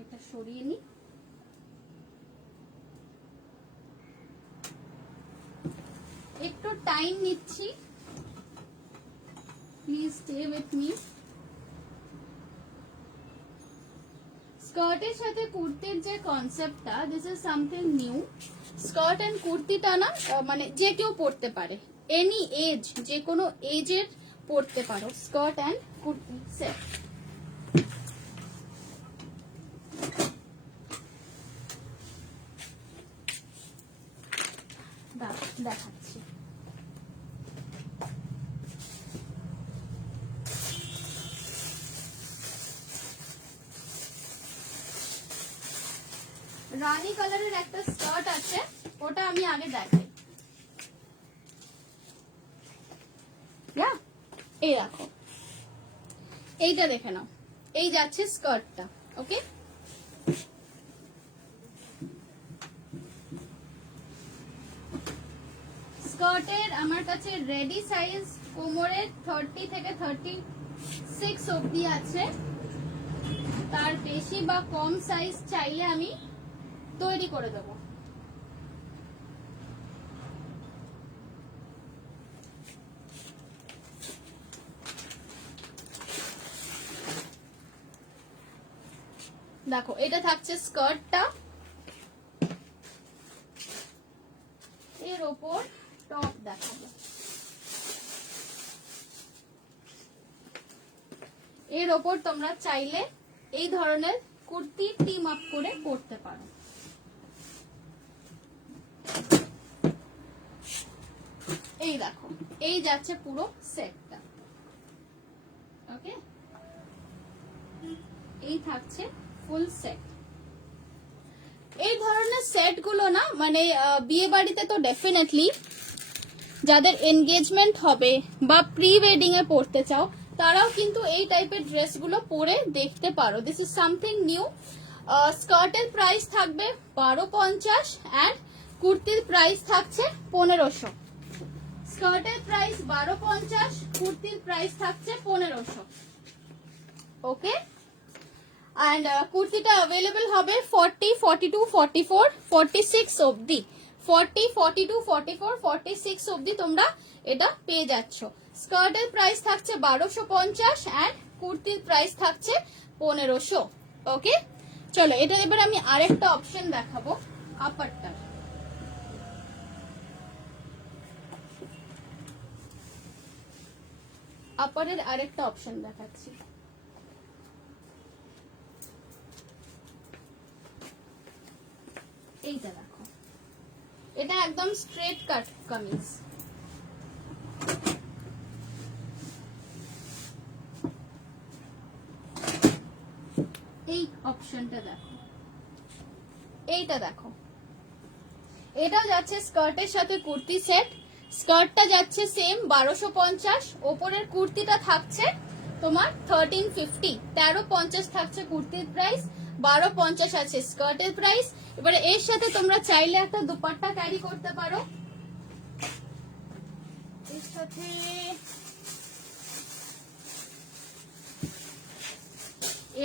এটা সরিয়ে নি। একটু টাইম নিচ্ছি, প্লিজ স্টে উইথ মি। স্কার্টের সাথে কুর্তির যে কনসেপ্টটা, this is something new. Skirt and কুর্তিটা না মানে যে কেউ পরতে পারে, এনি এজ, যে কোনো এজের পরতে পারো। Skirt and kurti set. দেখাচ্ছি। রানী কালারের একটা স্কার্ট আছে, ওটা আমি আগে দেখাই। এই দেখো, এইটা দেখে নাও, এই যাচ্ছে স্কার্টটা। ওকে, স্কার্টের আমার কাছে রেডি সাইজ কোমরের 30 থেকে 36 অবধি আছে। তার বেশি বা কম সাইজ চাইলে আমি তৈরি করে দেবো। দেখো, এটা থাকছে স্কার্টটা। এর ওপর টপ দেখাবো। এর ওপর তোমরা চাইলে এই ধরনের কুর্তি টিম আপ করে পরতে পারো। এই দেখো, এই যাচ্ছে পুরো সেটটা। ওকে, এই থাকছে ফুল সেট। এই ধরনের সেট গুলো না মানে বিয়ে বাড়িতে তো ডেফিনেটলি যাদের এনগেজমেন্ট হবে বা প্রি ওয়েডিং এ পড়তে চাও তারাও কিন্তু এই টাইপের ড্রেস গুলো পরে দেখতে পারো। This is something new. স্কার্টের প্রাইস থাকবে 1250 এন্ড কুর্তির প্রাইস থাকছে 1500। স্কার্টের প্রাইস 1250, কুর্তির প্রাইস থাকছে 1500। ওকে, and কুর্তিটা अवेलेबल হবে 40, 42, 44, 46 অবধি। 40, 42, 44, 46 অবধি তোমরা এটা পেয়ে যাচ্ছ। স্কার্টের প্রাইস থাকছে 1250 এন্ড কুর্তির প্রাইস থাকছে 1500। ওকে, চলো এটা এবার আমি আরেকটা অপশন দেখাবো আপারটা। আপারের আরেকটা অপশন দেখাচ্ছি। এইটা দেখো, এটা একদম স্ট্রেট কাট কামিজ। এই অপশনটা দেখো, এইটা দেখো, এটাও যাচ্ছে স্কার্টের সাথে কুর্তি সেট। স্কার্টটা যাচ্ছে সেম 1250, ওপরের কুর্তিটা থাকছে তোমার 1350, 1350 থাকছে কুর্তির প্রাইস, 1250 আছে স্কার্টের প্রাইস। এবারে এর সাথে তোমরা চাইলে একটা দুপাট্টা ক্যারি করতে পারো।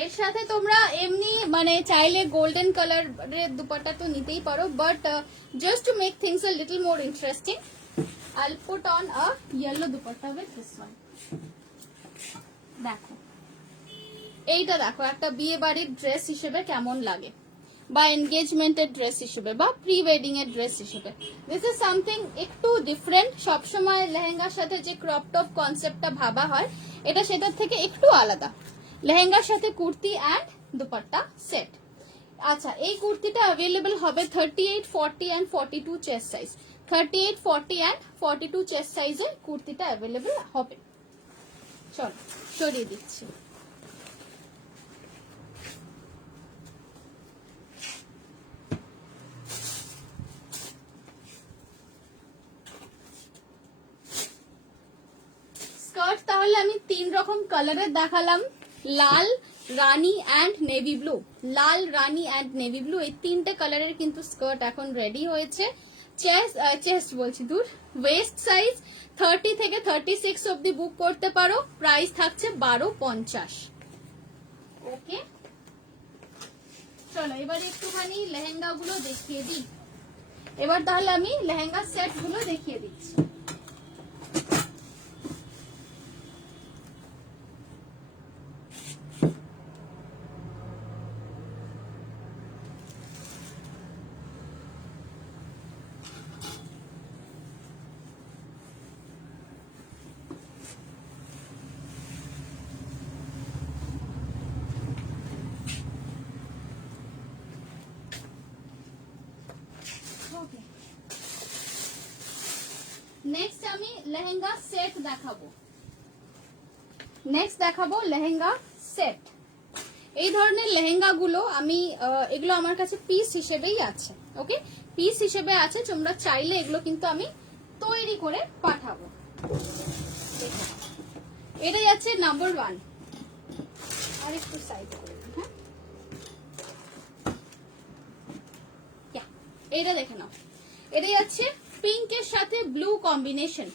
এর সাথে তোমরা এমনি মানে চাইলে গোল্ডেন কালারের দুপাট্টা তো নিতেই পারো, but just to make things a little more interesting I'll put on a yellow dupatta with this one. দেখো, এইটা দেখো একটা বিয়ে বাড়ির ড্রেস হিসেবে কেমন লাগে, বা এনগেজমেন্টের ড্রেস হিসেবে, বা প্রি ওয়েডিং এর ড্রেস হিসেবে। দিস ইজ সামথিং একটু ডিফারেন্ট। সবসময় লেহেঙ্গার সাথে যে ক্রপ টপ কনসেপ্টটা ভাবা হয়, এটা সেটার থেকে একটু আলাদা। লেহেঙ্গার সাথে কুর্তি অ্যান্ড দুপাট্টা সেট। আচ্ছা, এই কুর্তিটা অ্যাভেলেবল হবে 38, 40 and 42 chest size. 38, 40 and 42 chest সাইজে কুর্তিটা অ্যাভেলেবল হবে। চলো সরিয়ে দিচ্ছি। স্কার্ট তাহলে আমি 3 রকম কালারের দেখালাম, লাল, রানী অ্যান্ড নেভি ব্লু। লাল, রানী অ্যান্ড নেভি ব্লু, এই 3টে কালারের কিন্তু স্কার্ট এখন রেডি হয়েছে। চেস্ট বলছি দূর, ওয়েস্ট সাইজ 30 থেকে 36 অবধি বুক করতে পারো। প্রাইস থাকছে 1250। ওকে, চলো এবারে একটুখানি লেহেঙ্গা গুলো দেখিয়ে দিই। এবার তাহলে আমি লেহেঙ্গা সেট গুলো দেখিয়ে দিচ্ছি। নেক্সট আমি লেহেঙ্গা সেট দেখাবো। লেহেঙ্গা সেট। এই ধরনের লেহেঙ্গা গুলো আমি এগুলো আমার কাছে পিস হিসেবেই আছে। ওকে, পিস হিসেবে আছে, তোমরা চাইলে এগুলো কিন্তু আমি তৈরি করে পাঠাবো। এটা যাচ্ছে নাম্বার 1। আর একটু সাইড করে দিই। হ্যাঁ, এটা দেখে নাও। এটা যাচ্ছে পিঙ্কের সাথে ব্লু কম্বিনেশন।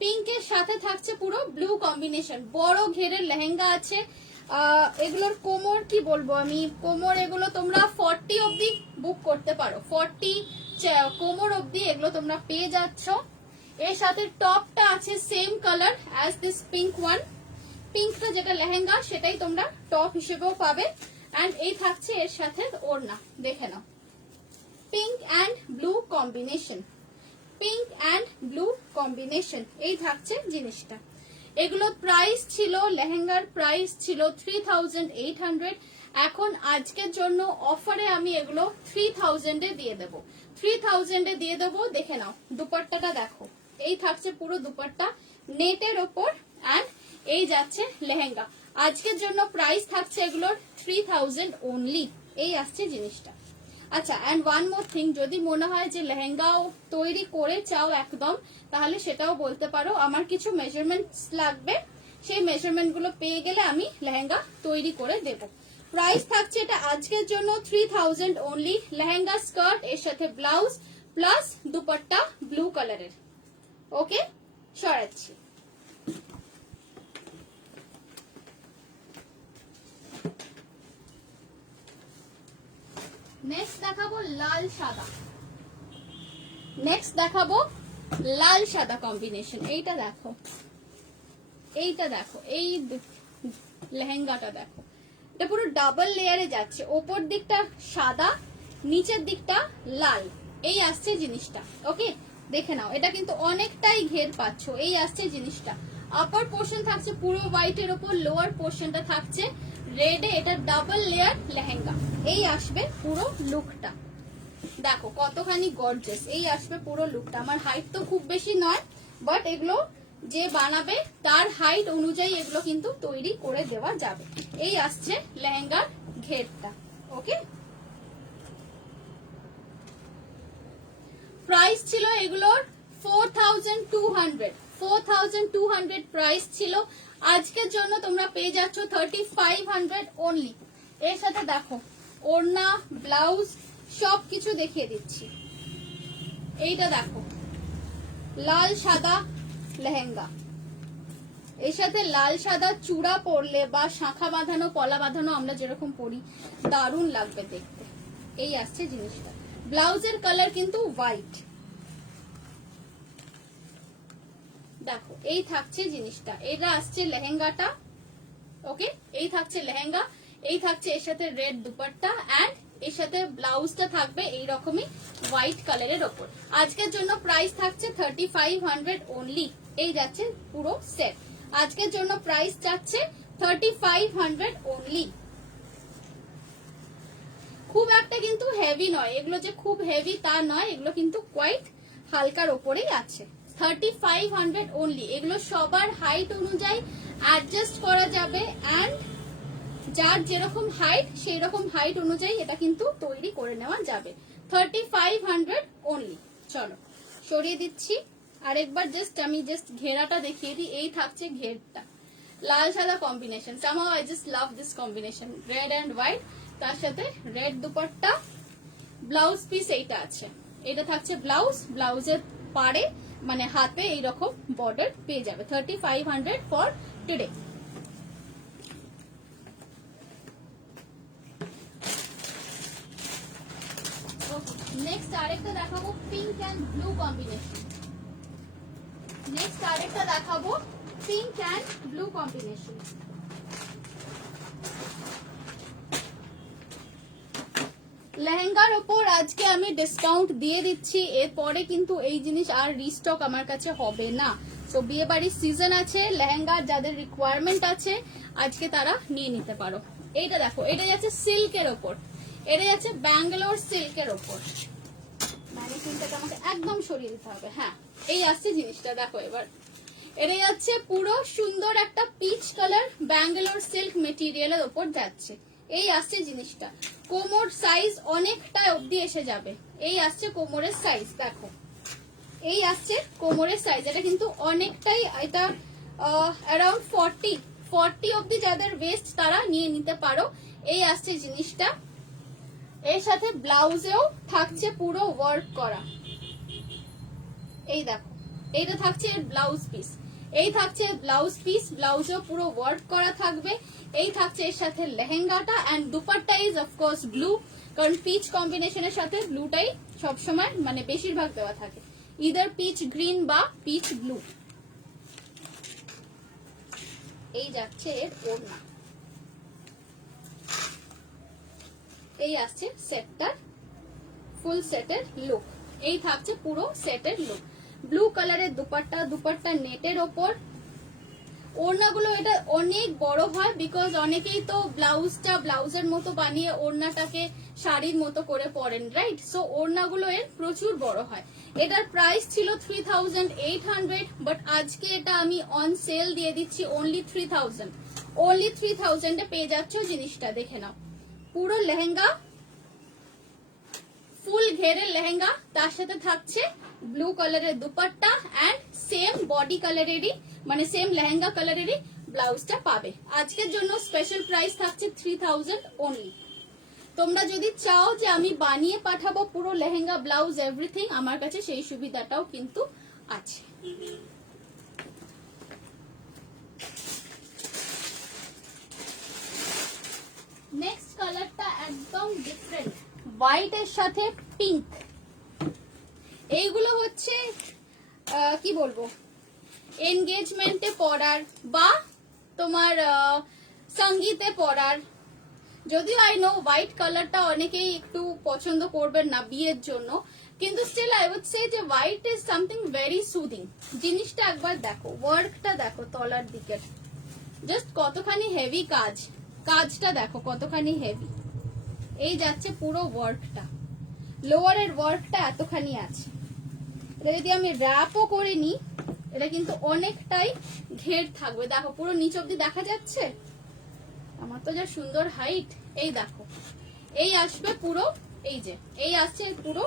পিঙ্কের সাথে থাকছে পুরো ব্লু কম্বিনেশন। বড় ঘেরের লেহেঙ্গা আছে। এগুলোর কোমর কি বলবো আমি, কোমর এগুলো তোমরা 40 অবধি বুক করতে পারো। 40 কোমর অবধি এগুলো তোমরা পেয়ে যাচ্ছ। এর সাথে টপটা আছে same colour as this pink one. পিঙ্কটা যেটা লেহেঙ্গা সেটাই তোমরা টপ হিসেবেও পাবে। অ্যান্ড এই থাকছে এর সাথে ওড়না, দেখে নাও, pink and blue combination. Pink and blue combination, এই থাকছে জিনিসটা। এগুলো প্রাইস ছিল, লেহেঙ্গার প্রাইস ছিল 3800। এখন আজকের জন্য অফারে আমি এগুলো 3000 এ দিয়ে দেবো, 3000 এ দিয়ে দেবো। দেখে নাও দুপাট্টাটা দেখো, এই থাকছে পুরো দুপাট্টা নেটের ওপর, অ্যান্ড এই যাচ্ছে লেহেঙ্গা। আজকের জন্য প্রাইস থাকছে এগুলোর 3000 অনলি, এই আসছে জিনিসটা। আচ্ছা, অ্যান্ড ওয়ান মোর থিং, যদি মনে হয় যে লেহেঙ্গাও তৈরি করে চাও একদম, তাহলে সেটাও বলতে পারো। আমার কিছু মেজারমেন্টস লাগবে, সেই মেজারমেন্ট গুলো পেয়ে গেলে আমি লেহেঙ্গা তৈরি করে দেব। প্রাইস থাকছে এটা আজকের জন্য 3000 অনলি। লেহেঙ্গা, স্কার্ট, এর সাথে ব্লাউজ প্লাস দুপাট্টা ব্লু কালারের। ওকে, সরাচ্ছি। নেক্সট দেখাবো লাল সাদা, নেক্সট দেখাবো লাল সাদা কম্বিনেশন। এইটা দেখো, এইটা দেখো, এই লেহেঙ্গাটা দেখো, এটা পুরো ডাবল লেয়ারে যাচ্ছে। ওপর দিকটা সাদা, নিচের দিকটা লাল, এই আসছে জিনিসটা। ওকে, দেখে নাও, এটা কিন্তু অনেকটাই ঘের পাচ্ছ, এই আসছে জিনিসটা। আপার পোর্শন থাকছে পুরো হোয়াইটের ওপর, লোয়ার পোর্শনটা থাকছে রেডে। এটা ডাবল লেয়ার লেহেঙ্গা, এই আসবে পুরো লুকটা। দেখো কতখানি গর্জিয়াস, এই আসবে পুরো লুকটা। আমার হাইট তো খুব বেশি নয়, বাট এগুলো যে বানাবে তার হাইট অনুযায়ী এগুলো কিন্তু তৈরি করে দেওয়া যাবে। এই আসছে লেহেঙ্গার ঘেরটা। ওকে, প্রাইস ছিল এগুলোর 4200, 4200 প্রাইস ছিল। আজকের জন্য তোমরা পেয়ে যাচ্ছ 3500 অনলি। এর সাথে দেখো ওড়না, ব্লাউজ সবকিছু দেখিয়ে দিচ্ছি। এইটা দেখো, লাল সাদা লেহেঙ্গা, এর সাথে লাল সাদা চূড়া পরলে বা শাখা বাঁধানো, পলা বাঁধানো আমরা যেরকম পরি, দারুণ লাগবে দেখতে। এই আসছে জিনিসটা। ব্লাউজের কালার কিন্তু হোয়াইট। দেখো এই থাকছে জিনিসটা, এটা আসছে লেহেঙ্গাটা। ওকে, এই থাকছে লেহেঙ্গা, এই থাকছে এর সাথে রেড দুপাট্টা, অ্যান্ড এর সাথে ব্লাউজটা থাকবে এইরকমই হোয়াইট কালারের ওপর। আজকের জন্য প্রাইস থাকছে 3500 অনলি। এই যাচ্ছে পুরো সেট, আজকের জন্য প্রাইস যাচ্ছে 3500 অনলি। খুব একটা কিন্তু হেভি নয়, এগুলো যে খুব হেভি তা নয়, এগুলো কিন্তু কোয়াইট হালকার ওপরেই আছে। 3500 অনলি। এগুলো সবার হাইট অনুযায়ী অ্যাডজাস্ট করা যাবে, অ্যান্ড যার যেরকম হাইট সেই রকম হাইট অনুযায়ী এটা কিন্তু তৈরি করে নেওয়া যাবে। 3500 অনলি। চলো সরিয়ে দিচ্ছি আরেকবার, আমি জাস্ট ঘেরাটা দেখিয়ে দিই। এই থাকছে ঘেরটা, লাল সাদা combination. Somehow I just love this combination, red and white, তার সাথে রেড দুপাট্টা, ব্লাউজ পিস এইটা আছে। এটা থাকছে ব্লাউজ, ব্লাউজের পাড়ে মানে হাতে এইরকম বর্ডার পেয়ে যাবে। 3500 ফর টুডে। নেক্সট আরেকটা দেখাবো pink and blue combination. Next আরেকটা দেখাবো পিঙ্ক অ্যান্ড ব্লু কম্বিনেশন। লেহেঙ্গার ওপর আজকে আমি ডিসকাউন্ট দিয়ে দিচ্ছি, এরপরে কিন্তু এই জিনিস আর রিস্টক আমার কাছে হবে না। সো বিয়ে বাড়ির সিজন আছে, লেহেঙ্গার যাদের রিকোয়ারমেন্ট আছে আজকে তারা নিয়ে নিতে পারো। এইটা দেখো, এটা যাচ্ছে সিল্কের ওপর, এটা যাচ্ছে ব্যাঙ্গালোর সিল্কের ওপর। ম্যানিকিনটাকে আমাকে একদম সরিয়ে দিতে হবে। হ্যাঁ, এই আসছে জিনিসটা দেখো এবার। এটা যাচ্ছে পুরো সুন্দর একটা পিচ কালার ব্যাঙ্গালোর সিল্ক মেটেরিয়ালের ওপর যাচ্ছে। এই আসছে জিনিসটা। কোমর সাইজ অনেকটা অবধি এসে যাবে। এই আসছে কোমরের সাইজ, দেখো এই আসছে কোমরের সাইজ। এটা কিন্তু অনেকটাই, এটা অ্যারাউন্ড 40 অবধি যাদের ওয়েস্ট তারা নিয়ে নিতে পারো। এই আসছে জিনিসটা। এর সাথে ব্লাউজেও থাকছে পুরো ওয়ার্ক করা। এই দেখো, এইটা থাকছে এর ব্লাউজ পিস, এই থাকছে ব্লাউজ পিস, ব্লাউজেও পুরো ওয়ার্ক করা থাকবে। এই থাকছে এর সাথে লেহেঙ্গাটা, and dupatta is of course blue, কারণ পিচ কম্বিনেশনের সাথে ব্লুটাই সবসময় মানে বেশিরভাগ দেওয়া থাকে, ইদার পিচ গ্রিন বা পিচ ব্লু। এই যাচ্ছে এর ওড়না, এই আসছে সেটটার ফুল সেটের লুক। এই থাকছে পুরো সেটের লুক। ব্লু কালারের দুপাট্টা, দুপাট্টা নেটের ওপর। ওড়নাগুলো এটা অনেক বড় হয়, বিকজ অনেকেই তো ব্লাউজের মতো বানিয়ে ওড়নাটাকে শাড়ির মতো করে পরেন, রাইট? সো ওড়নাগুলো এর প্রচুর বড় হয়। এটার প্রাইস ছিল 3800, বাট আজকে এটা আমি অন সেল দিয়ে দিচ্ছি অনলি 3000। অনলি 3000 এ পেয়ে যাচ্ছ জিনিসটা। দেখে নাও, পুরো লেহেঙ্গা, ফুল ঘেরের লেহেঙ্গা, তার সাথে থাকছে ব্লু কালারের দুপাট্টা অ্যান্ড সেম বডি কালারেরই, মানে সেম লেহেঙ্গা কালারেরই ব্লাউজটা পাবে। আজকের জন্য স্পেশাল প্রাইস থাকছে 3000 অনলি। তোমরা যদি চাও যে আমি বানিয়ে পাঠাবো পুরো লেহেঙ্গা, ব্লাউজ, এভরিথিং, আমার কাছে সেই সুবিধাটাও কিন্তু আছে। নেক্সট কালারটা একদম ডিফারেন্ট, হোয়াইট এর সাথে পিঙ্ক। এইগুলো হচ্ছে কি বলবো, এনগেজমেন্টে পরার বা তোমার সঙ্গীতে পরার। যদিও আই নো হোয়াইট কালারটা অনেকেই একটু পছন্দ করবেন না বিয়ের জন্য, কিন্তু স্টিল আই উড সে যে white is something very soothing. জিনিসটা একবার দেখো, ওয়ার্কটা দেখো তলার দিকে, জাস্ট কতখানি হেভি কাজ, কাজটা দেখো কতখানি হেভি। এই যাচ্ছে পুরো ওয়ার্কটা, লোয়ারের ওয়ার্কটা এতখানি আছে। এটা যদি আমি র্যাপও করে নিই, এটা কিন্তু অনেকটাই ঘের থাকবে। দেখো পুরো নিচ অব্দি দেখা যাচ্ছে, আমার তো যা সুন্দর হাইট। এই দেখো, এই আসবে পুরো, এই যে এই আসছে পুরো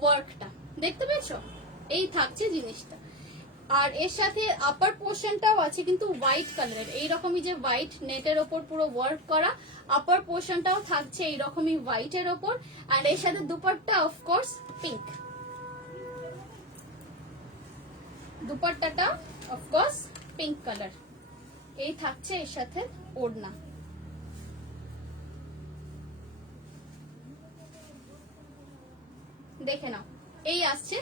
ওয়ার্কটা, দেখতে পেয়েছো? এই থাকছে জিনিসটা। আর এর সাথে আপার পোর্শনটাও আছে কিন্তু হোয়াইট কালারের, এইরকমই যে হোয়াইট নেটের ওপর পুরো ওয়ার্ক করা, আপার পোর্শনটাও থাকছে এইরকমই হোয়াইটের ওপর। আর এর সাথে দুপাট্টা অফকোর্স পিঙ্ক, দুপাট্টাটা অফকোর্স পিঙ্ক কালার। এই থাকছে এর সাথে ওড়না। দেখে নাও, এই আসছে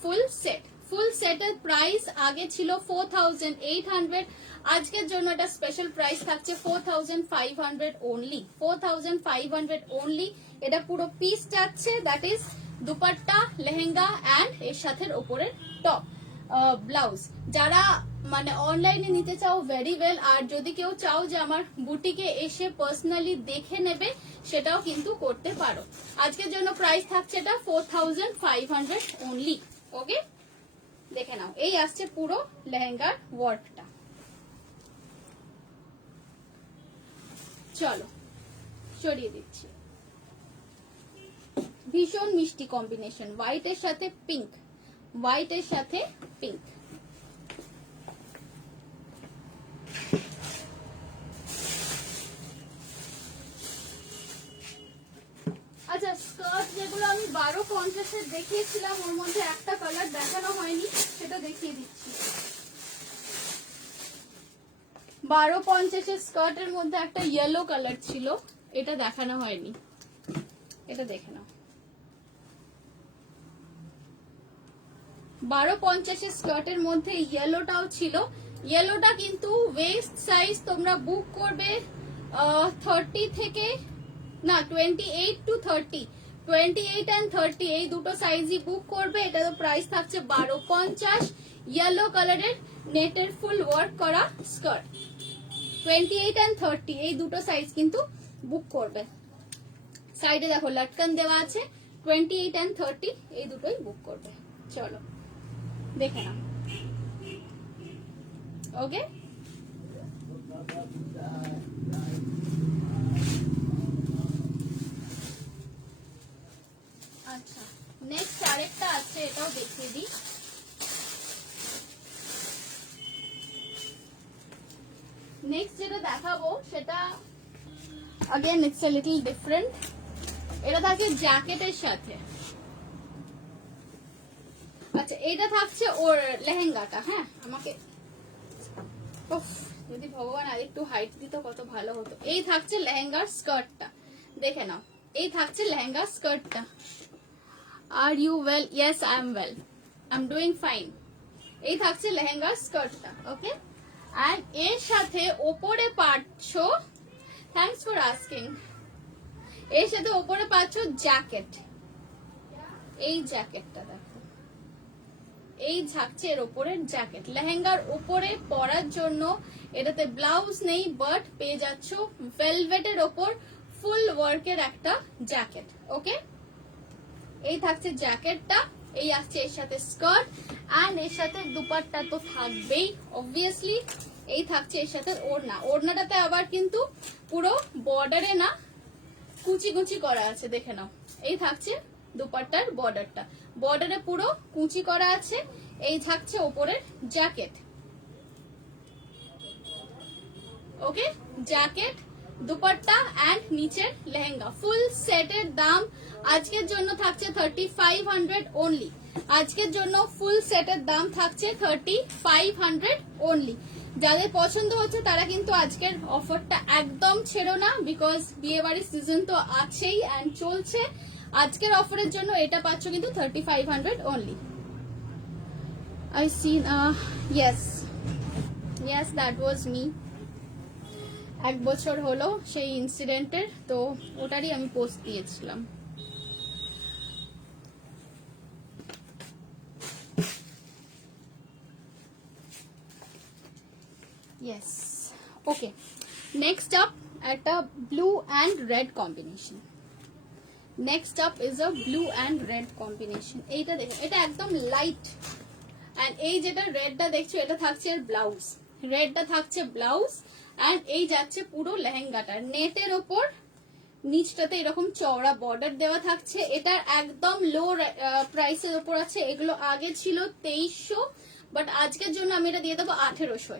ফুল সেট। ফুল সেটের প্রাইস আগে ছিল 4800, আজকের জন্য এটা স্পেশাল প্রাইস থাকছে 4500 অনলি। 4500 অনলি। এটা পুরো পিস যাচ্ছে, that is dupatta, lehenga and এর সাথে ওপরের টপ, ব্লাউজ। যারা মানে অনলাইনে নিতে চাও ভেরি ওয়েল, আর যদি কেউ চাও যে আমার বুটিকে এসে পার্সোনালি দেখে নেবে, সেটাও কিন্তু করতে পারো। আজকের জন্য প্রাইস থাকছে এটা 4500 অনলি। ওকে, দেখে নাও, এই আসছে পুরো লেহেঙ্গার ওয়ার্কটা। চলো সরিয়ে দিচ্ছি। ভীষণ মিষ্টি কম্বিনেশন, হোয়াইটের সাথে পিঙ্ক, হোয়াইটের সাথে পিঙ্ক। আচ্ছা, স্কার্ট যেগুলো আমি 1250 দেখিয়েছিলাম, ওর মধ্যে একটা কালার দেখানো হয়নি, সেটা দেখিয়ে দিচ্ছি। 1250 স্কার্টের মধ্যে একটা ইয়েলো কালার ছিল, এটা দেখানো হয়নি, এটা দেখে নাও। 1250 স্কার্টের মধ্যে ইয়েলোটাও ছিল। ইয়েলোটা কিন্তু ওয়েস্ট সাইজ তোমরা বুক করবে 30 থেকে, না 28 to 30, 28 and 30 এই দুটো সাইজই বুক করবে। এটা তো প্রাইস থাকছে 1250। ইয়েলো কালারের নেটের ফুল ওয়ার্ক করা স্কার্ট, 28 and 30 এই দুটো সাইজ কিন্তু বুক করবে। সাইডে দেখো লটকন দেওয়া আছে, 28 and 30 এই দুটোই বুক করবে। চলো দেখে নাও। ওকে, আচ্ছা নেক্সট আরেকটা আছে, এটাও দেখিয়ে দিই। নেক্সট যেটা দেখাবো সেটা again it's a little different. এটা থাকে জ্যাকেটের সাথে। আচ্ছা, এটা থাকছে ওর লেহেঙ্গাটা। হ্যাঁ, আমাকে যদি ভগবান আরেকটু হাইট দিত কত ভালো হতো। এই থাকছে লেহেঙ্গার স্কার্টটা, দেখে নাও। এই থাকছে লেহেঙ্গার স্কার্টটা। Are you well? Yes I am well, I am doing fine. এই থাকছে লেহেঙ্গার স্কার্টটা। ওকে, আর এর সাথে ওপরে পাচ্ছ, থ্যাঙ্কস ফর আস্কিং, এর সাথে ওপরে পাচ্ছ জ্যাকেট। এই জ্যাকেটটা দেখো, এই ঝাঁকছে এর ওপরের জ্যাকেট, লেহেঙ্গার ওপরে পরার জন্য। এটাতে ব্লাউজ নেই, বাট পেয়ে যাচ্ছ ভেলভেটের ওপর ফুল ওয়ার্কের একটা জ্যাকেট। ওকে, এই থাকছে জ্যাকেটটা, এই আসছে এর সাথে স্কার্ট, অ্যান্ড এর সাথে দুপাট্টা তো থাকবেই অবভিয়াসলি। এই থাকছে এর সাথে ওড়না, ওড়নাটাতে আবার কিন্তু পুরো বর্ডারে না কুচি কুচি করা আছে, দেখে নাও। এই থাকছে দুপাট্টার বর্ডারটা, বর্ডারে পুরো কুচি করা আছে। এই থাকছে ওপরের jacket. Okay, jacket, dupatta and নিচের লেহেঙ্গা, ফুল সেটের দাম আজকের জন্য থাকছে 3500 অনলি। আজকের জন্য ফুল সেটের দাম থাকছে 3500 অনলি। যাদের পছন্দ হচ্ছে তারা কিন্তু আজকের অফারটা একদম ছেড়ো না, বিকজ বিয়ে বাড়ির সিজন তো আছেই অ্যান্ড চলছে। আজকের অফারের জন্য এটা পাচ্ছ কিন্তু 3500 only. I seen yes that was me। 1 বছর হলো সেই ইনসিডেন্টের, তো ওটারই আমি পোস্ট দিয়েছিলাম। Yes, okay, next up at a blue and red combination। next up is a blue and red combination। এইটা দেখো, এটা একদম লাইট, এন্ড এই যেটা রেডটা দেখছো এটা থাকছে এর ব্লাউজ, রেডটা থাকছে ব্লাউজ, এন্ড এই যাচ্ছে পুরো লেহেঙ্গাটা নেটের ওপর, নিচটাতে এরকম চওড়া বর্ডার দেওয়া থাকছে। এটার একদম লো প্রাইসের ওপর আছে, এগুলো আগে ছিল 2300, বাট আজকের জন্য আমি এটা দিয়ে দেবো 1800।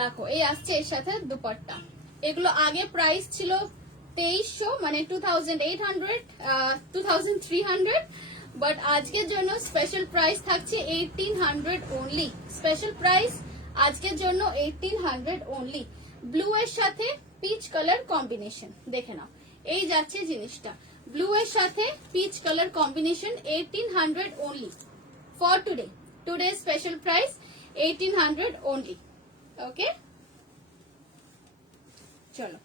দেখো, এই আসছে এর সাথে দুপাট্টা, এগুলো আগে প্রাইস ছিল 2300, মানে 2800 2300, বাট আজকের জন্য স্পেশাল প্রাইস থাকছে 1800 অনলি। স্পেশাল প্রাইস আজকের জন্য 1800 অনলি। ব্লু এর সাথে পিচ কালার কম্বিনেশন, দেখে নাও। এই যাচ্ছে জিনিসটা, ব্লু এর সাথে peach colour combination, 1800 only for today. Today special price 1800 only. Okay, চলো,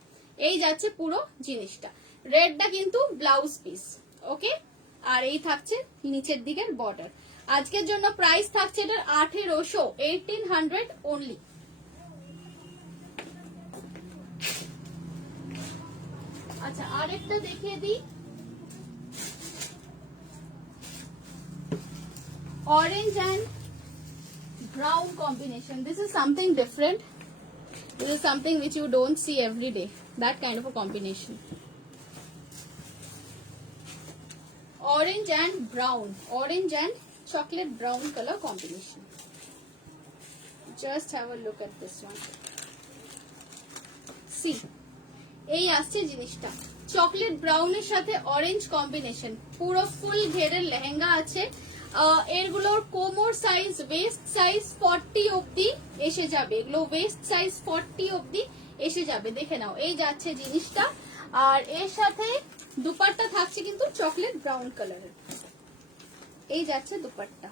এই যাচ্ছে পুরো জিনিসটা। রেডটা কিন্তু ব্লাউজ পিস। ওকে, আর এই থাকছে নিচের দিকের বর্ডার। আজকের জন্য প্রাইস থাকছে এটার 1800, 1800 অনলি। আচ্ছা, আরেকটা দেখিয়ে দিই, orange and brown combination. This is something different. This is something which you don't see every day, that kind of a combination. Orange and brown, orange and chocolate brown color combination. Just have a look at this one. See, এই আসছে জিনিসটা, chocolate ব্রাউনের সাথে orange combination, পুরো ফুল ঘেরের লেহেঙ্গা আছে। এগুলোর কোমর সাইজ, ওয়েস্ট সাইজ 40 অবধি এসে যাবে, এগুলো ওয়েস্ট সাইজ 40 অবধি এসে যাবে, দেখে নাও। এই যাচ্ছে জিনিসটা, আর এর সাথে দুপাট্টা থাকছে কিন্তু চকলেট ব্রাউন কালারের। এই যাচ্ছে দুপাট্টা,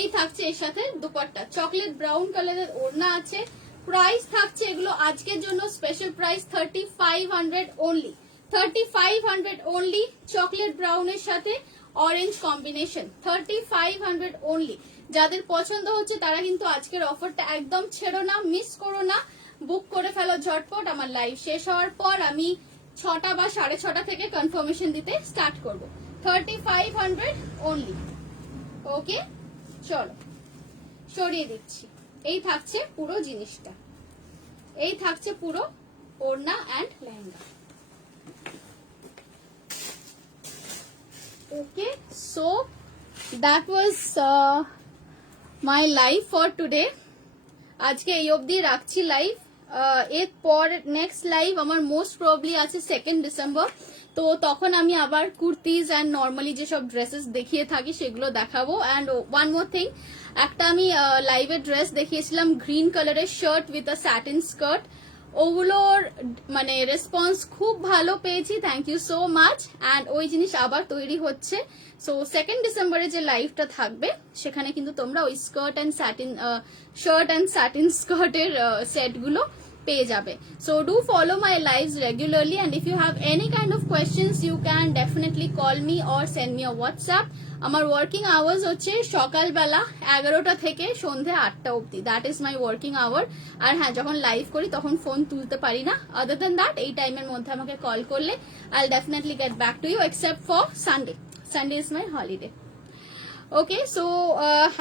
এই থাকছে এর সাথে দুপাট্টা, চকলেট ব্রাউন কালারের ওড়না আছে। প্রাইস থাকছে এগুলো আজকের জন্য special price 3500 only. 3500 only, chocolate ব্রাউনের সাথে অরেঞ্জ কম্বিনেশন, 3500 অনলি। যাদের পছন্দ হচ্ছে তারা কিন্তু আজকের অফারটা একদম ছেড়ো না, মিস করো না, বুক করে ফেলো ঝটপট। আমার লাইভ শেষ হওয়ার পর আমি 6টা বা 6:30 থেকে কনফার্মেশন দিতে স্টার্ট করব। 3500 অনলি। ওকে, চলো সরিয়ে দিচ্ছি। এই থাকছে পুরো জিনিসটা, এই থাকছে পুরো ওড়না and lehenga. Okay, so that was my live for today. আজকে এই অবধি রাখছি লাইভ। এরপর নেক্সট লাইভ আমার মোস্ট প্রবলি আছে 2nd ডিসেম্বর, তো তখন আমি আবার কুর্তিজ অ্যান্ড নর্মালি যেসব ড্রেসেস দেখিয়ে থাকি সেগুলো দেখাবো। অ্যান্ড ওয়ান মোর থিং, একটা আমি লাইভে ড্রেস দেখিয়েছিলাম গ্রিন কালারের shirt with a satin skirt, ওগুলোর মানে রেসপন্স খুব ভালো পেয়েছি, thank you so much. And ওই জিনিস আবার তৈরি হচ্ছে, সো 2nd ডিসেম্বরে যে লাইভটা থাকবে সেখানে কিন্তু তোমরা ওই skirt and satin shirt and satin স্কার্টের সেটগুলো পেয়ে যাবে। So do follow my lives regularly and if you have any kind of questions you can definitely call me or send me a WhatsApp. আমার ওয়ার্কিং আওয়ার্স হচ্ছে সকালবেলা 11টা থেকে সন্ধে 8টা অবধি, that is my working hour. আর হ্যাঁ, যখন লাইভ করি তখন ফোন তুলতে পারি না, আদার দ্যান দ্যাট এই টাইমের মধ্যে আমাকে কল করলে I will definitely get back to you except for Sunday. Sunday is my holiday. Okay, so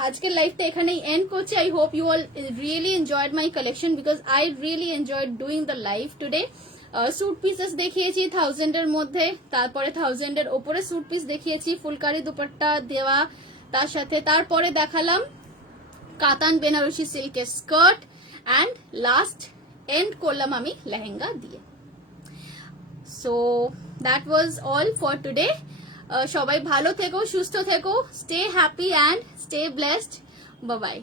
আজকের লাইভটা এখানেই এন্ড করছি। I hope you all really enjoyed my collection because I really enjoyed doing the live today. Suit pieces দেখিয়েছি 1000 এর মধ্যে, তারপরে 1000 এর ওপরে স্যুট পিস দেখিয়েছি, ফুলকারি দুপাট্টা দেওয়া তার সাথে, তারপরে দেখালাম কাতান বেনারসি সিল্কের স্কার্ট অ্যান্ড লাস্ট এন্ড করলাম আমি লেহেঙ্গা দিয়ে। So that was all for today. সবাই ভালো থেকো, সুস্থ থেকো, stay happy and stay blessed. Bye bye.